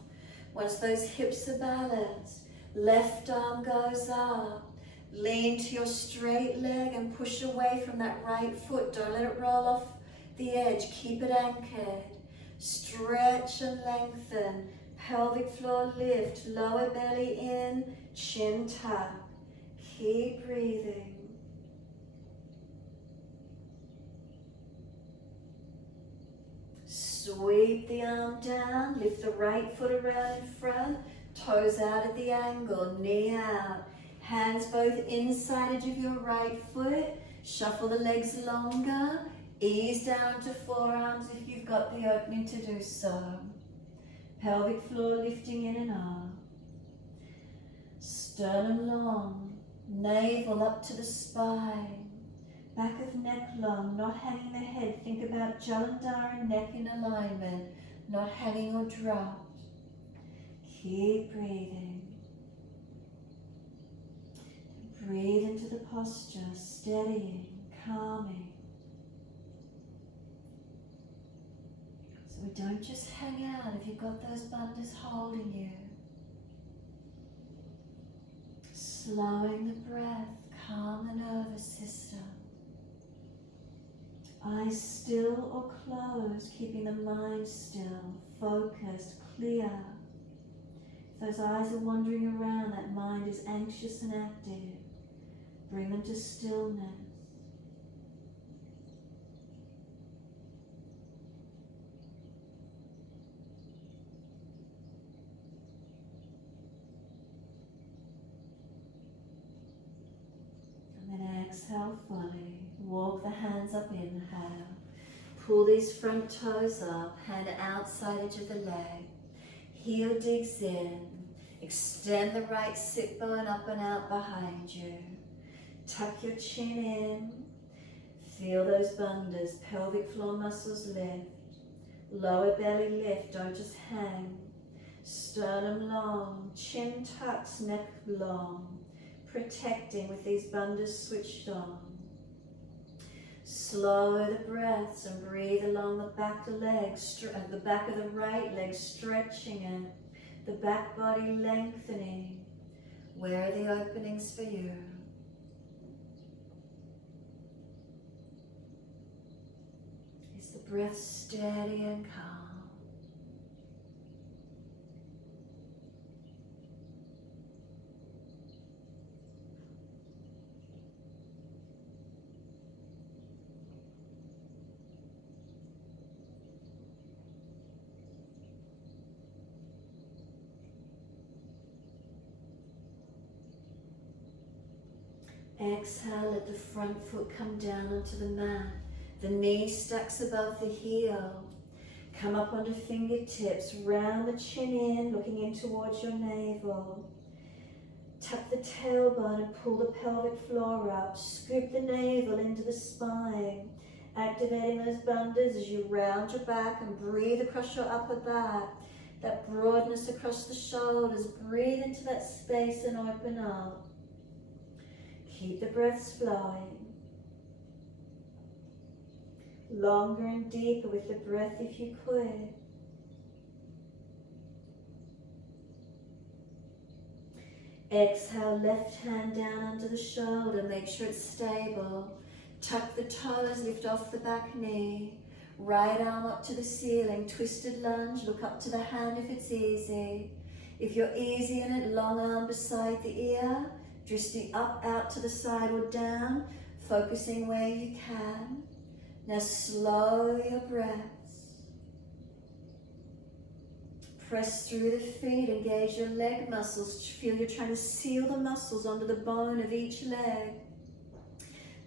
Once those hips are balanced, left arm goes up. Lean to your straight leg and push away from that right foot. Don't let it roll off the edge, keep it anchored. Stretch and lengthen. Pelvic floor lift, lower belly in, chin tuck. Keep breathing. Sweep the arm down, lift the right foot around in front, toes out at the angle, knee out. Hands both inside edge of your right foot, shuffle the legs longer, ease down to forearms if you've got the opening to do so. Pelvic floor lifting in and up. Sternum long, navel up to the spine. Back of neck long, not hanging the head. Think about Jalandhara neck in alignment, not hanging or dropped. Keep breathing. Breathe into the posture, steadying, calming. So we don't just hang out if you've got those bandhas holding you. Slowing the breath, calm the nervous system. Eyes still or closed, keeping the mind still, focused, clear. If those eyes are wandering around, that mind is anxious and active. Bring them to stillness. And then exhale fully. Walk the hands up, inhale. Pull these front toes up, hand outside edge of the leg. Heel digs in. Extend the right sit bone up and out behind you. Tuck your chin in. Feel those bandhas, pelvic floor muscles lift. Lower belly lift, don't just hang. Sternum long, chin tucks, neck long. Protecting with these bandhas switched on. Slow the breaths and breathe along the back of the legs, the back of the right leg, stretching it. The back body lengthening. Where are the openings for you? Is the breath steady and calm? Exhale, let the front foot come down onto the mat. The knee stacks above the heel. Come up onto fingertips, round the chin in, looking in towards your navel. Tuck the tailbone and pull the pelvic floor up. Scoop the navel into the spine. Activating those bandhas as you round your back and breathe across your upper back. That broadness across the shoulders. Breathe into that space and open up. Keep the breaths flowing. Longer and deeper with the breath if you could. Exhale, left hand down under the shoulder. Make sure it's stable. Tuck the toes, lift off the back knee. Right arm up to the ceiling, twisted lunge. Look up to the hand if it's easy. If you're easy in it, long arm beside the ear. Drifting up, out to the side or down, focusing where you can. Now slow your breaths. Press through the feet, engage your leg muscles. Feel you're trying to seal the muscles onto the bone of each leg.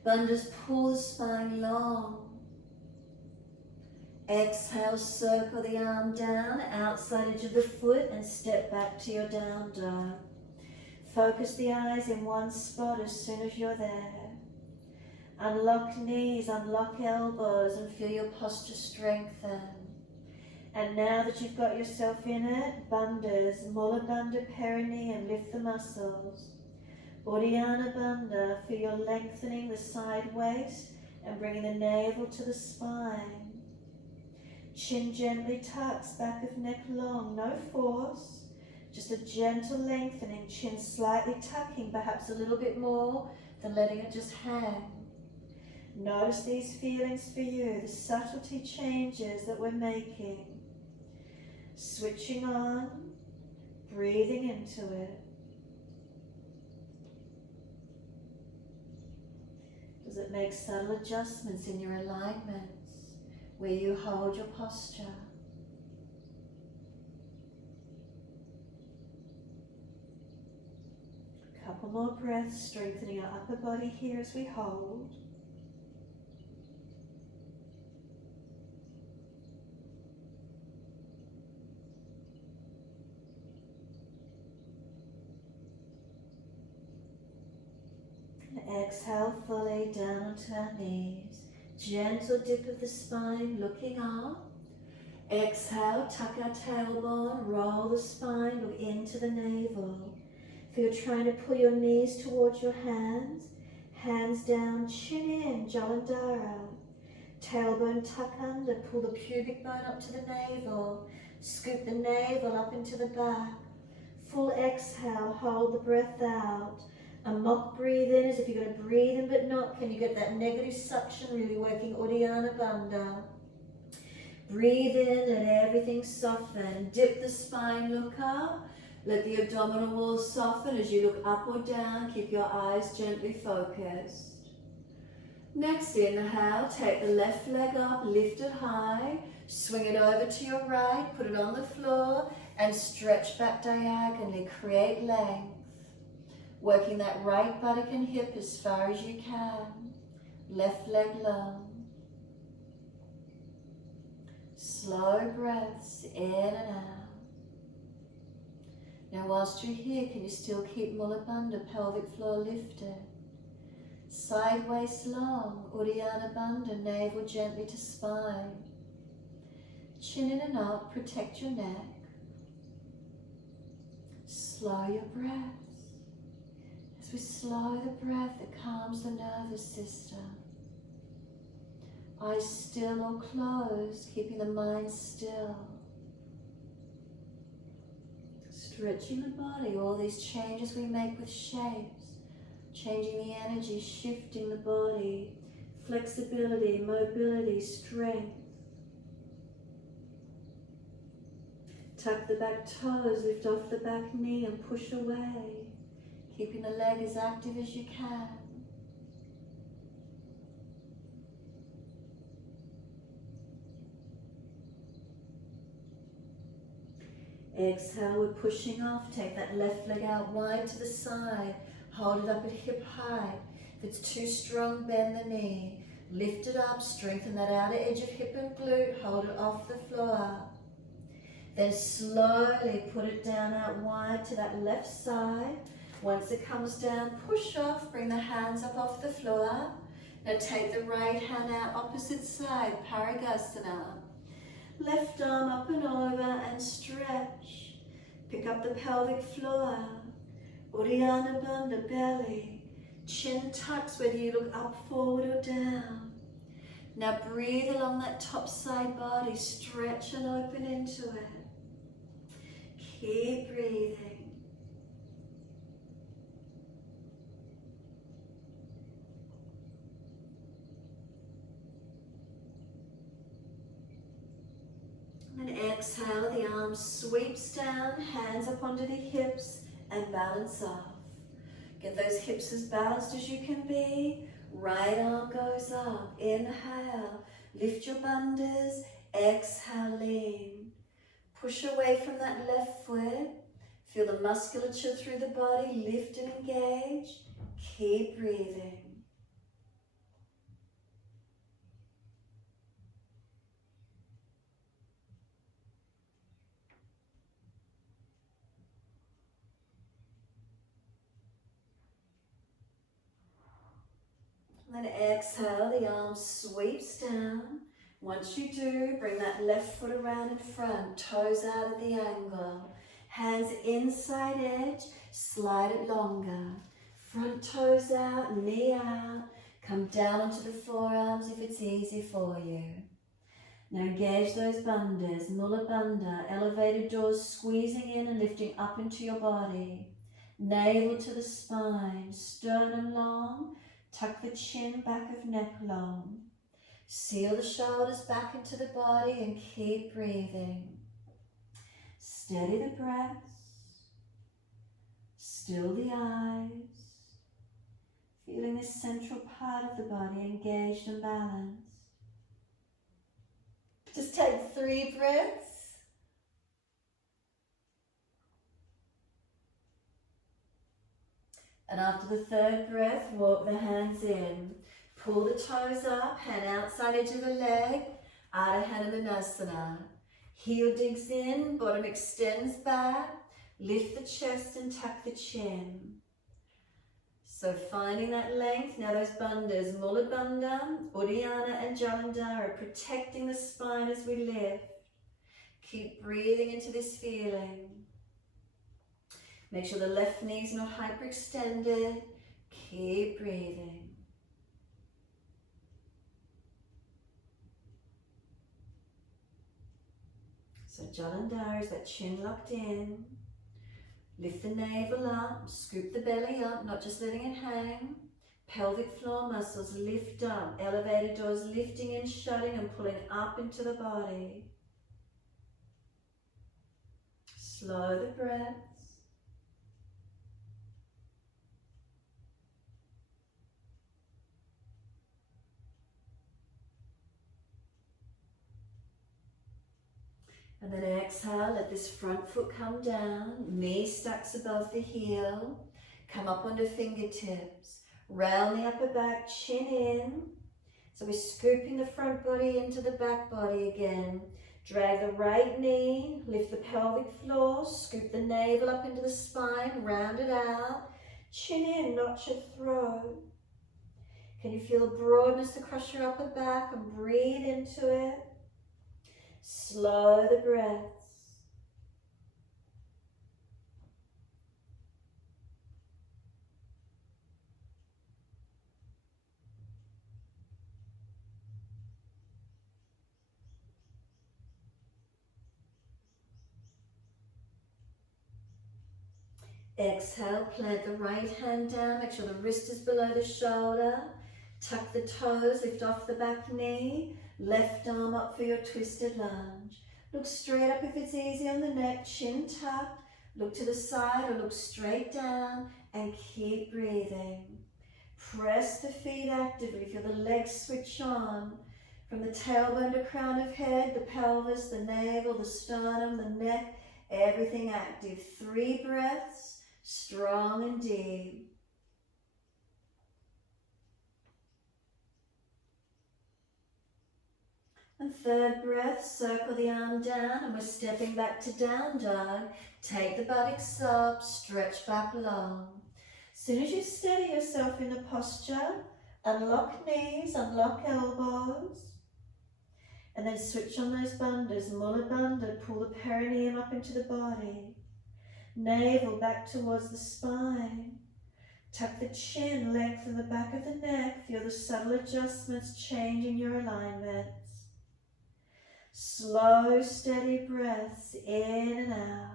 Bandhas pull the spine long. Exhale, circle the arm down, outside edge of the foot, and step back to your down dog. Focus the eyes in one spot as soon as you're there. Unlock knees, unlock elbows, and feel your posture strengthen. And now that you've got yourself in it, bandhas, Mula Bandha perineum, lift the muscles. Uddiyana Bandha, feel your lengthening the side waist and bringing the navel to the spine. Chin gently tucks, back of neck long, no force. Just a gentle lengthening, chin slightly tucking, perhaps a little bit more than letting it just hang. Notice these feelings for you, the subtlety changes that we're making. Switching on, breathing into it. Does it make subtle adjustments in your alignments, where you hold your posture? Couple more breaths, strengthening our upper body here as we hold. Exhale fully down onto our knees. Gentle dip of the spine, looking up. Exhale, tuck our tailbone, roll the spine, look into the navel. If you're trying to pull your knees towards your hands, hands down, chin in, Jalandhara. Tailbone tuck under, pull the pubic bone up to the navel. Scoop the navel up into the back. Full exhale, hold the breath out. A mock breathe in as if you're going to breathe in but not. Can you get that negative suction really working Uddiyana Bandha? Breathe in, let everything soften. Dip the spine, look up. Let the abdominal wall soften as you look up or down. Keep your eyes gently focused. Next inhale, take the left leg up, lift it high. Swing it over to your right, put it on the floor and stretch back diagonally. Create length. Working that right buttock and hip as far as you can. Left leg long. Slow breaths in and out. Now whilst you're here, can you still keep Mula Bandha, pelvic floor lifted? Sideways long, Uddiyana Bandha, navel gently to spine. Chin in and up, protect your neck. Slow your breaths. As we slow the breath, it calms the nervous system. Eyes still or closed, keeping the mind still. Stretching the body, all these changes we make with shapes. Changing the energy, shifting the body. Flexibility, mobility, strength. Tuck the back toes, lift off the back knee and push away. Keeping the leg as active as you can. Exhale, we're pushing off. Take that left leg out wide to the side. Hold it up at hip height. If it's too strong, bend the knee. Lift it up, strengthen that outer edge of hip and glute. Hold it off the floor. Then slowly put it down out wide to that left side. Once it comes down, push off, bring the hands up off the floor. Now take the right hand out opposite side, Parigasana. Left arm up and over and stretch. Pick up the pelvic floor. Uddiyana Bandha, belly. Chin tucks whether you look up, forward or down. Now breathe along that top side body, stretch and open into it. Keep breathing. And exhale, the arms sweeps down, hands up onto the hips and balance off. Get those hips as balanced as you can be. Right arm goes up. Inhale, lift your bandhas. Exhale, lean. Push away from that left foot. Feel the musculature through the body. Lift and engage. Keep breathing. And then exhale, the arm sweeps down. Once you do, bring that left foot around in front, toes out at the angle. Hands inside edge, slide it longer. Front toes out, knee out. Come down onto the forearms if it's easy for you. Now engage those bandhas, Mula Bandha, elevated doors squeezing in and lifting up into your body. Navel to the spine, sternum long. Tuck the chin, back of neck long. Seal the shoulders back into the body and keep breathing. Steady the breaths. Still the eyes. Feeling this central part of the body engaged and balanced. Just take 3 breaths. And after the 3rd breath, walk the hands in. Pull the toes up, hand outside edge of the leg, Ardha Hanumanasana. Heel digs in, bottom extends back. Lift the chest and tuck the chin. So finding that length. Now those bandhas, Mula Bandha, Uddiyana and Jalandhara, protecting the spine as we lift. Keep breathing into this feeling. Make sure the left knee is not hyperextended. Keep breathing. So Jalandhara is that chin locked in. Lift the navel up, scoop the belly up, not just letting it hang. Pelvic floor muscles lift up, elevator doors lifting and shutting and pulling up into the body. Slow the breaths. And then exhale, let this front foot come down, knee stacks above the heel, come up onto fingertips, round the upper back, chin in. So we're scooping the front body into the back body again. Drag the right knee, lift the pelvic floor, scoop the navel up into the spine, round it out, chin in, notch your throat. Can you feel the broadness across your upper back and breathe into it? Slow the breaths. Exhale, plant the right hand down, make sure the wrist is below the shoulder. Tuck the toes, lift off the back knee. Left arm up for your twisted lunge. Look straight up if it's easy on the neck, chin tucked. Look to the side or look straight down and keep breathing. Press the feet actively, feel the legs switch on. From the tailbone to crown of head, the pelvis, the navel, the sternum, the neck, everything active. 3 breaths, strong and deep. And 3rd breath, circle the arm down and we're stepping back to down dog. Take the buttocks up, stretch back long. As soon as you steady yourself in the posture, unlock knees, unlock elbows. And then switch on those bandhas, Mula Bandha, pull the perineum up into the body. Navel back towards the spine. Tuck the chin, lengthen the back of the neck. Feel the subtle adjustments changing your alignments. Slow, steady breaths in and out.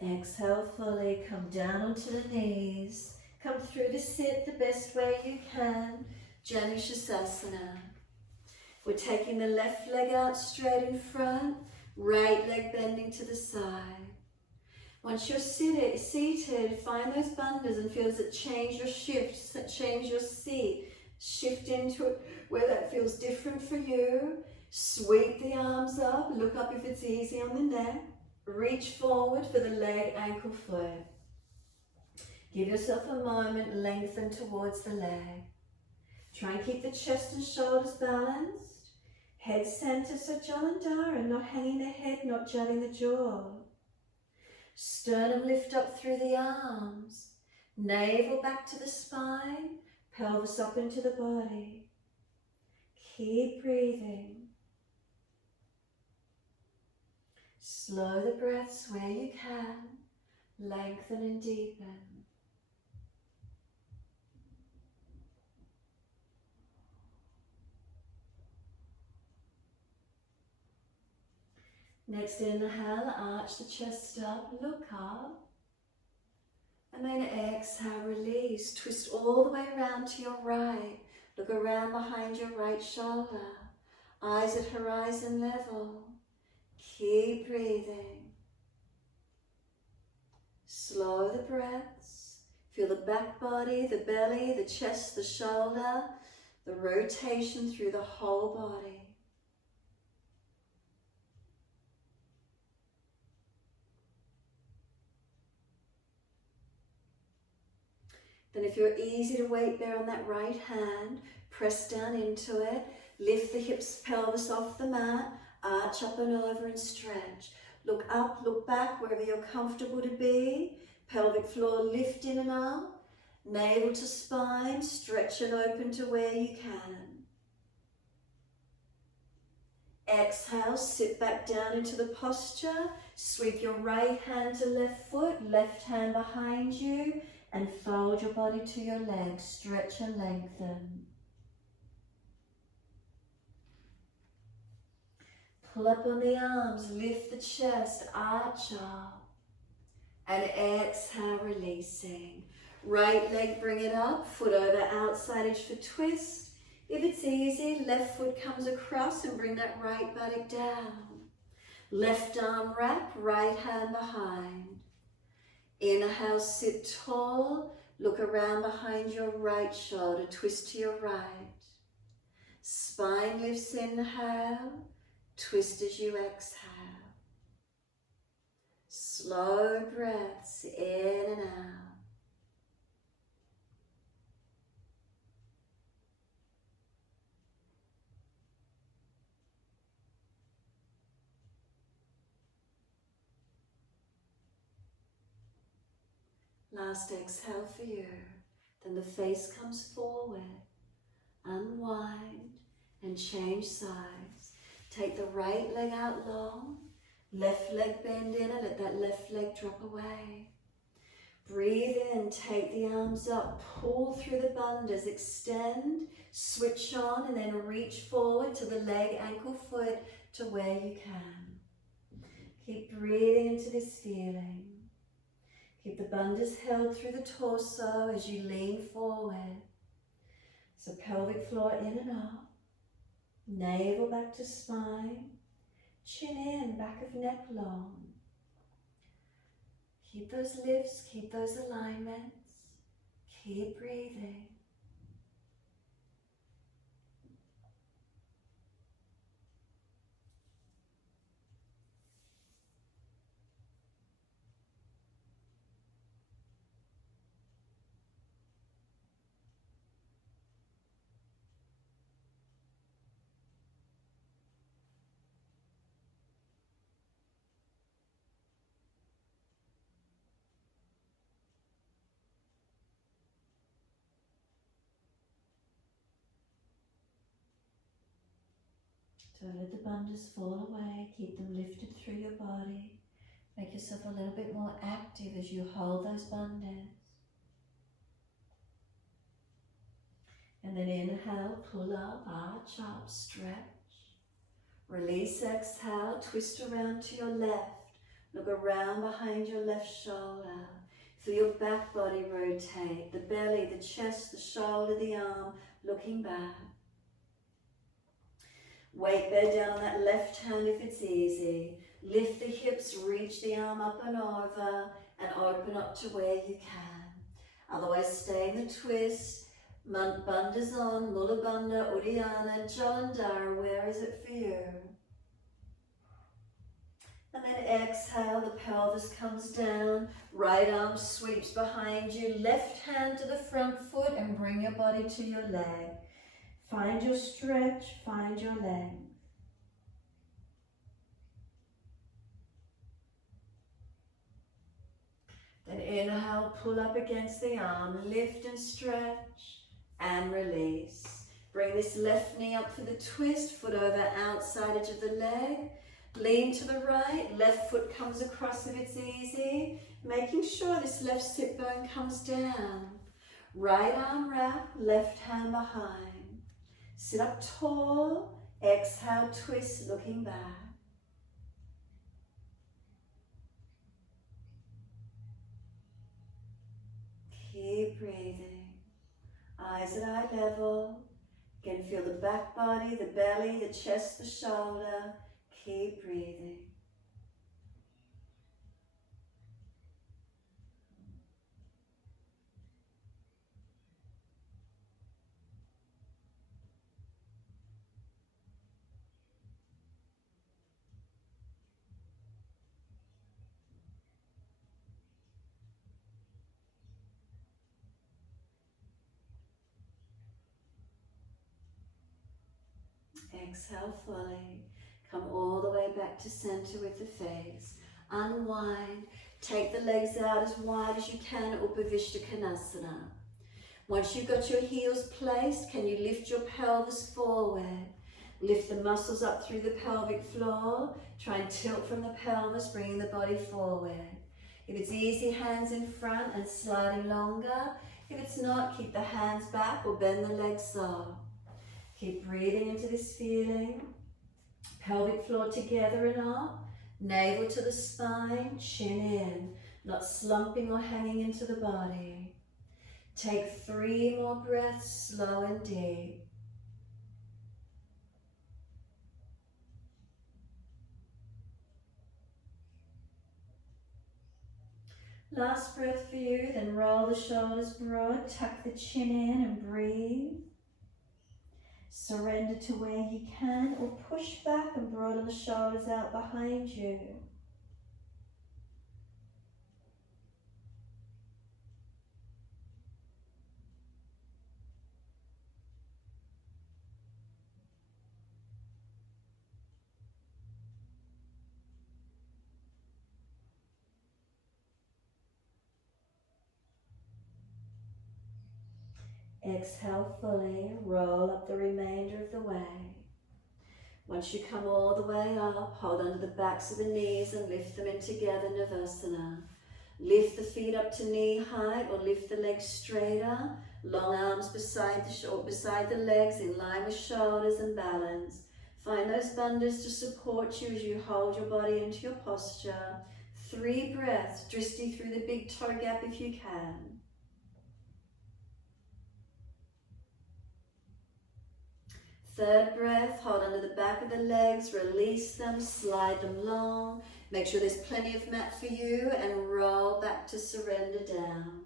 Exhale fully, come down onto the knees. Come through to sit the best way you can. Janushasana. We're taking the left leg out straight in front, right leg bending to the side. Once you're seated, find those bandhas and feel as it change your shift, change your seat. Shift into it where that feels different for you. Sweep the arms up, look up if it's easy on the neck. Reach forward for the leg, ankle, foot. Give yourself a moment, lengthen towards the leg. Try and keep the chest and shoulders balanced. Head center, so Jalandhara, not hanging the head, not jutting the jaw. Sternum lift up through the arms. Navel back to the spine, pelvis up into the body. Keep breathing. Slow the breaths where you can, lengthen and deepen. Next inhale, arch the chest up, look up. And then exhale, release. Twist all the way around to your right. Look around behind your right shoulder. Eyes at horizon level. Keep breathing. Slow the breaths. Feel the back body, the belly, the chest, the shoulder, the rotation through the whole body. Then if you're easy to weight bear on that right hand, press down into it, lift the hips, pelvis off the mat, arch up and over and stretch. Look up, look back, wherever you're comfortable to be. Pelvic floor lifting and up, navel to spine, stretch and open to where you can. Exhale, sit back down into the posture, sweep your right hand to left foot, left hand behind you, and fold your body to your legs, stretch and lengthen. Pull up on the arms, lift the chest, arch up, and exhale, releasing. Right leg, bring it up, foot over outside edge for twist. If it's easy, left foot comes across and bring that right buttock down. Left arm wrap, right hand behind. Inhale, sit tall, look around behind your right shoulder, twist to your right. Spine lifts, inhale, twist as you exhale. Slow breaths in and out. Last exhale for you. Then the face comes forward. Unwind and change sides. Take the right leg out long. Left leg bend in and let that left leg drop away. Breathe in, take the arms up, pull through the bandhas, extend, switch on, and then reach forward to the leg, ankle, foot to where you can. Keep breathing into this feeling. Keep the bandhas held through the torso as you lean forward. So pelvic floor in and up, navel back to spine, chin in, back of neck long. Keep those lifts, keep those alignments, keep breathing. Don't let the bandhas fall away, keep them lifted through your body. Make yourself a little bit more active as you hold those bandhas. And then inhale, pull up, arch up, stretch. Release, exhale, twist around to your left. Look around behind your left shoulder. Feel your back body rotate, the belly, the chest, the shoulder, the arm, looking back. Weight bear down on that left hand if it's easy. Lift the hips, reach the arm up and over, and open up to where you can. Otherwise, stay in the twist. Bandhas on, Mula Bandha, Uddiyana, Jalandhara, where is it for you? And then exhale, the pelvis comes down, right arm sweeps behind you, left hand to the front foot and bring your body to your leg. Find your stretch, find your length. Then inhale, pull up against the arm, lift and stretch and release. Bring this left knee up for the twist, foot over outside edge of the leg. Lean to the right, left foot comes across if it's easy. Making sure this left sit bone comes down. Right arm wrap, left hand behind. Sit up tall, exhale, twist, looking back. Keep breathing. Eyes at eye level. Again, feel the back body, the belly, the chest, the shoulder. Keep breathing. Exhale fully. Come all the way back to center with the face. Unwind. Take the legs out as wide as you can, Upavishta Konasana. Once you've got your heels placed, can you lift your pelvis forward? Lift the muscles up through the pelvic floor. Try and tilt from the pelvis, bringing the body forward. If it's easy, hands in front and sliding longer. If it's not, keep the hands back or bend the legs up. Keep breathing into this feeling. Pelvic floor together and up. Navel to the spine, chin in. Not slumping or hanging into the body. Take 3 more breaths, slow and deep. Last breath for you, then roll the shoulders broad, tuck the chin in and breathe. Surrender to where you can, or push back and broaden the shoulders out behind you. Exhale fully, roll up the remainder of the way. Once you come all the way up, hold under the backs of the knees and lift them in together, Navasana. Lift the feet up to knee height or lift the legs straighter. Long arms beside the legs in line with shoulders and balance. Find those bandhas to support you as you hold your body into your posture. 3 breaths, Dristi through the big toe gap if you can. Third breath, hold under the back of the legs, release them, slide them long. Make sure there's plenty of mat for you and roll back to surrender down.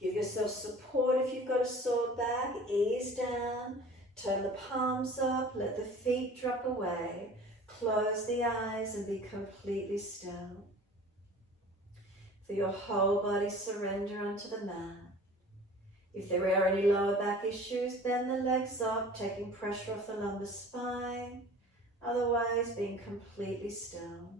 Give yourself support if you've got a sore back, ease down, turn the palms up, let the feet drop away, close the eyes and be completely still. Feel your whole body surrender onto the mat. If there are any lower back issues, bend the legs up, taking pressure off the lumbar spine. Otherwise, being completely still.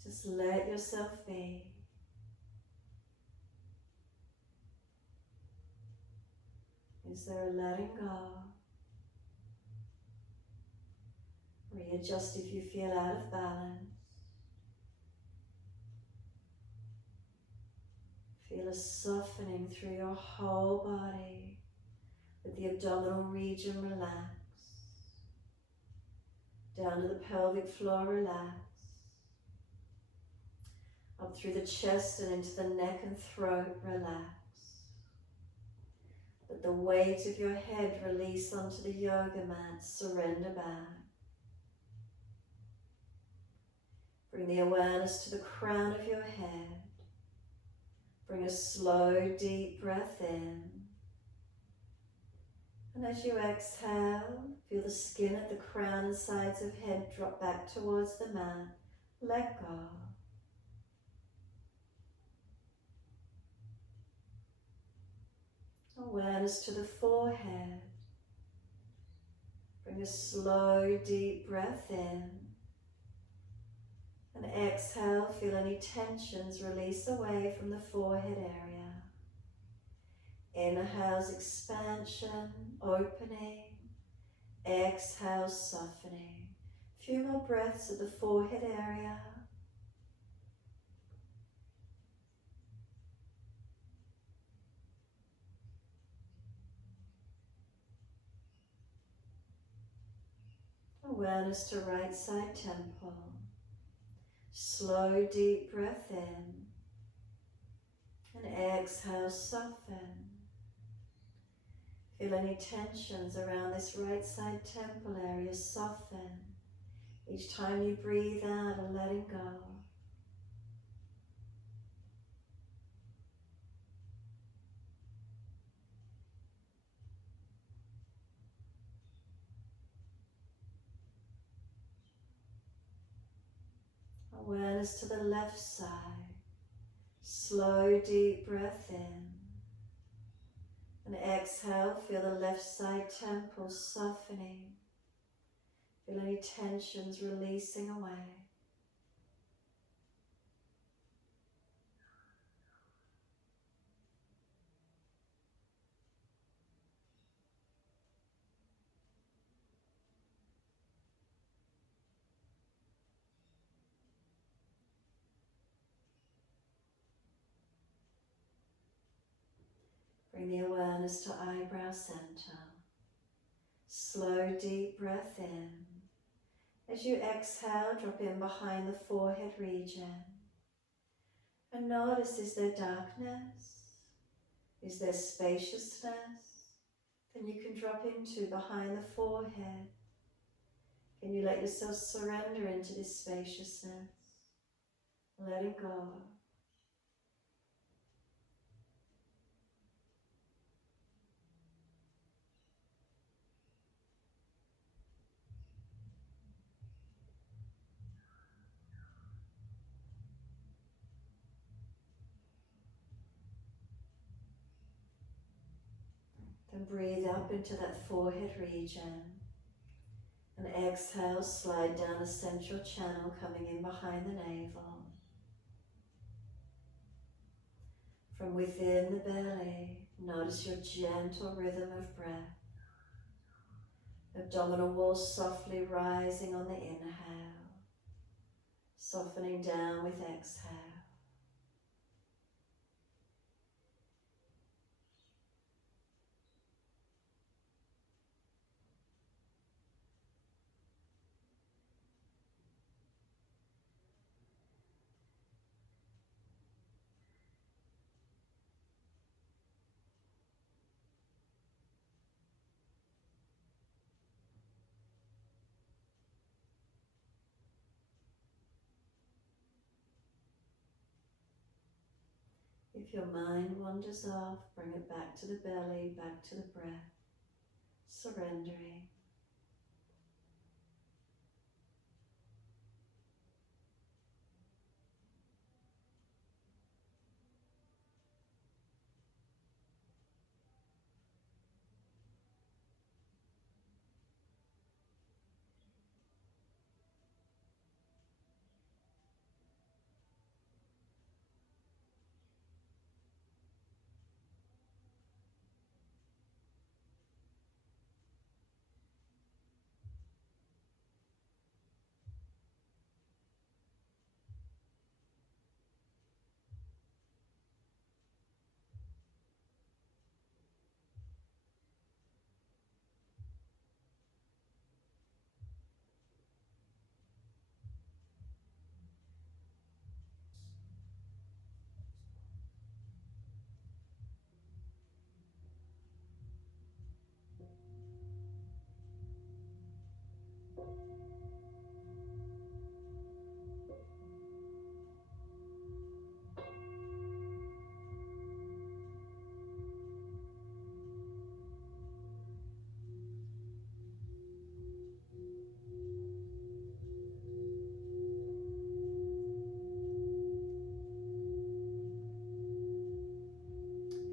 Just let yourself be. Is there a letting go? Readjust if you feel out of balance. Feel a softening through your whole body, with the abdominal region relaxed. Down to the pelvic floor, relax. Up through the chest and into the neck and throat, relax. Let the weight of your head release onto the yoga mat, surrender back. Bring the awareness to the crown of your head. Bring a slow, deep breath in. And as you exhale, feel the skin at the crown and sides of head drop back towards the mat. Let go. Awareness to the forehead. Bring a slow, deep breath in. And exhale, feel any tensions release away from the forehead area. Inhales, expansion, opening. Exhale, softening. A few more breaths at the forehead area. Awareness to right side temple. Slow, deep breath in. And exhale, soften. Feel any tensions around this right side temple area soften. Each time you breathe out or letting go. Awareness to the left side. Slow, deep breath in. And exhale, feel the left side temple softening. Feel any tensions releasing away. Bring the awareness to eyebrow center. Slow, deep breath in. As you exhale, drop in behind the forehead region. And notice, is there darkness? Is there spaciousness? Then you can drop into behind the forehead. Can you let yourself surrender into this spaciousness? Letting go. Then breathe up into that forehead region. And exhale, slide down a central channel coming in behind the navel. From within the belly, notice your gentle rhythm of breath. Abdominal wall softly rising on the inhale, softening down with exhale. If your mind wanders off, bring it back to the belly, back to the breath, surrendering.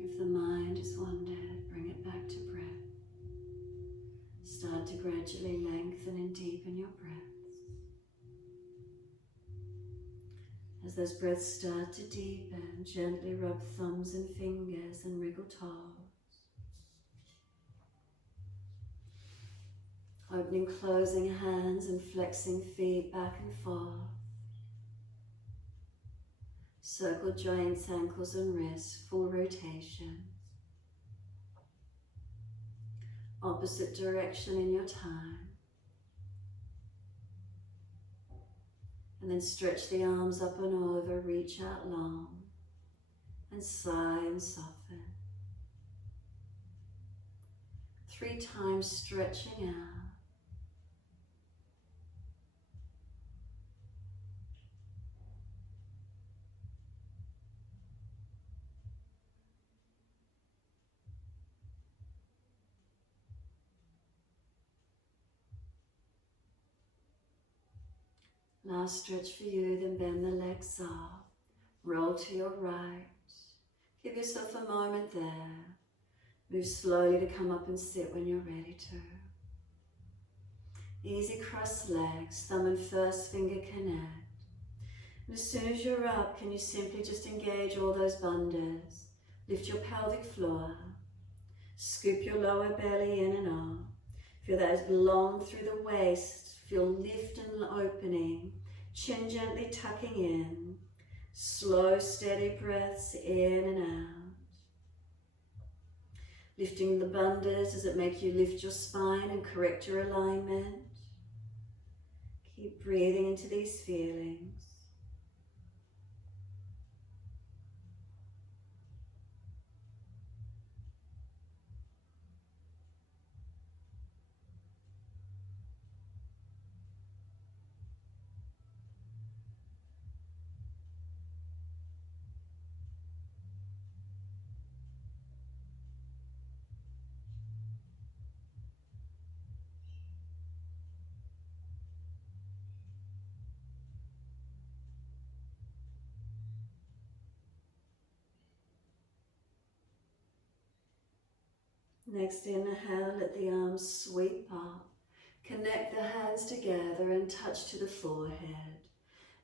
If the mind has wandered, bring it back to breath. Start to gradually lengthen and deepen your breaths. As those breaths start to deepen, gently rub thumbs and fingers and wriggle toes. Opening, closing hands and flexing feet back and forth. Circle joints, ankles and wrists, full rotations. Opposite direction in your time. And then stretch the arms up and over, reach out long, and sigh and soften. 3 times stretching out. Last stretch for you, then bend the legs up, roll to your right. Give yourself a moment there. Move slowly to come up and sit when you're ready to. Easy cross legs, thumb and first finger connect. And as soon as you're up, can you simply just engage all those bandhas? Lift your pelvic floor. Scoop your lower belly in and up. Feel that as long through the waist. Feel lift and opening. Chin gently tucking in. Slow, steady breaths in and out. Lifting the bandhas, does it make you lift your spine and correct your alignment? Keep breathing into these feelings. Next inhale, let the arms sweep up. Connect the hands together and touch to the forehead.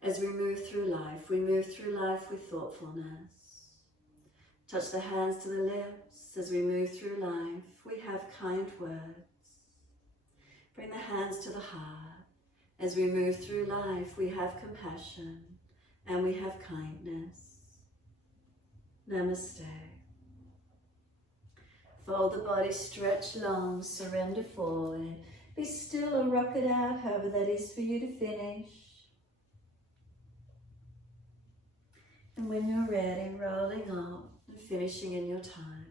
As we move through life with thoughtfulness. Touch the hands to the lips. As we move through life, we have kind words. Bring the hands to the heart. As we move through life, we have compassion and we have kindness. Namaste. Fold the body, stretch long, surrender forward. Be still or rock it out, however that is for you to finish. And when you're ready, rolling up and finishing in your time.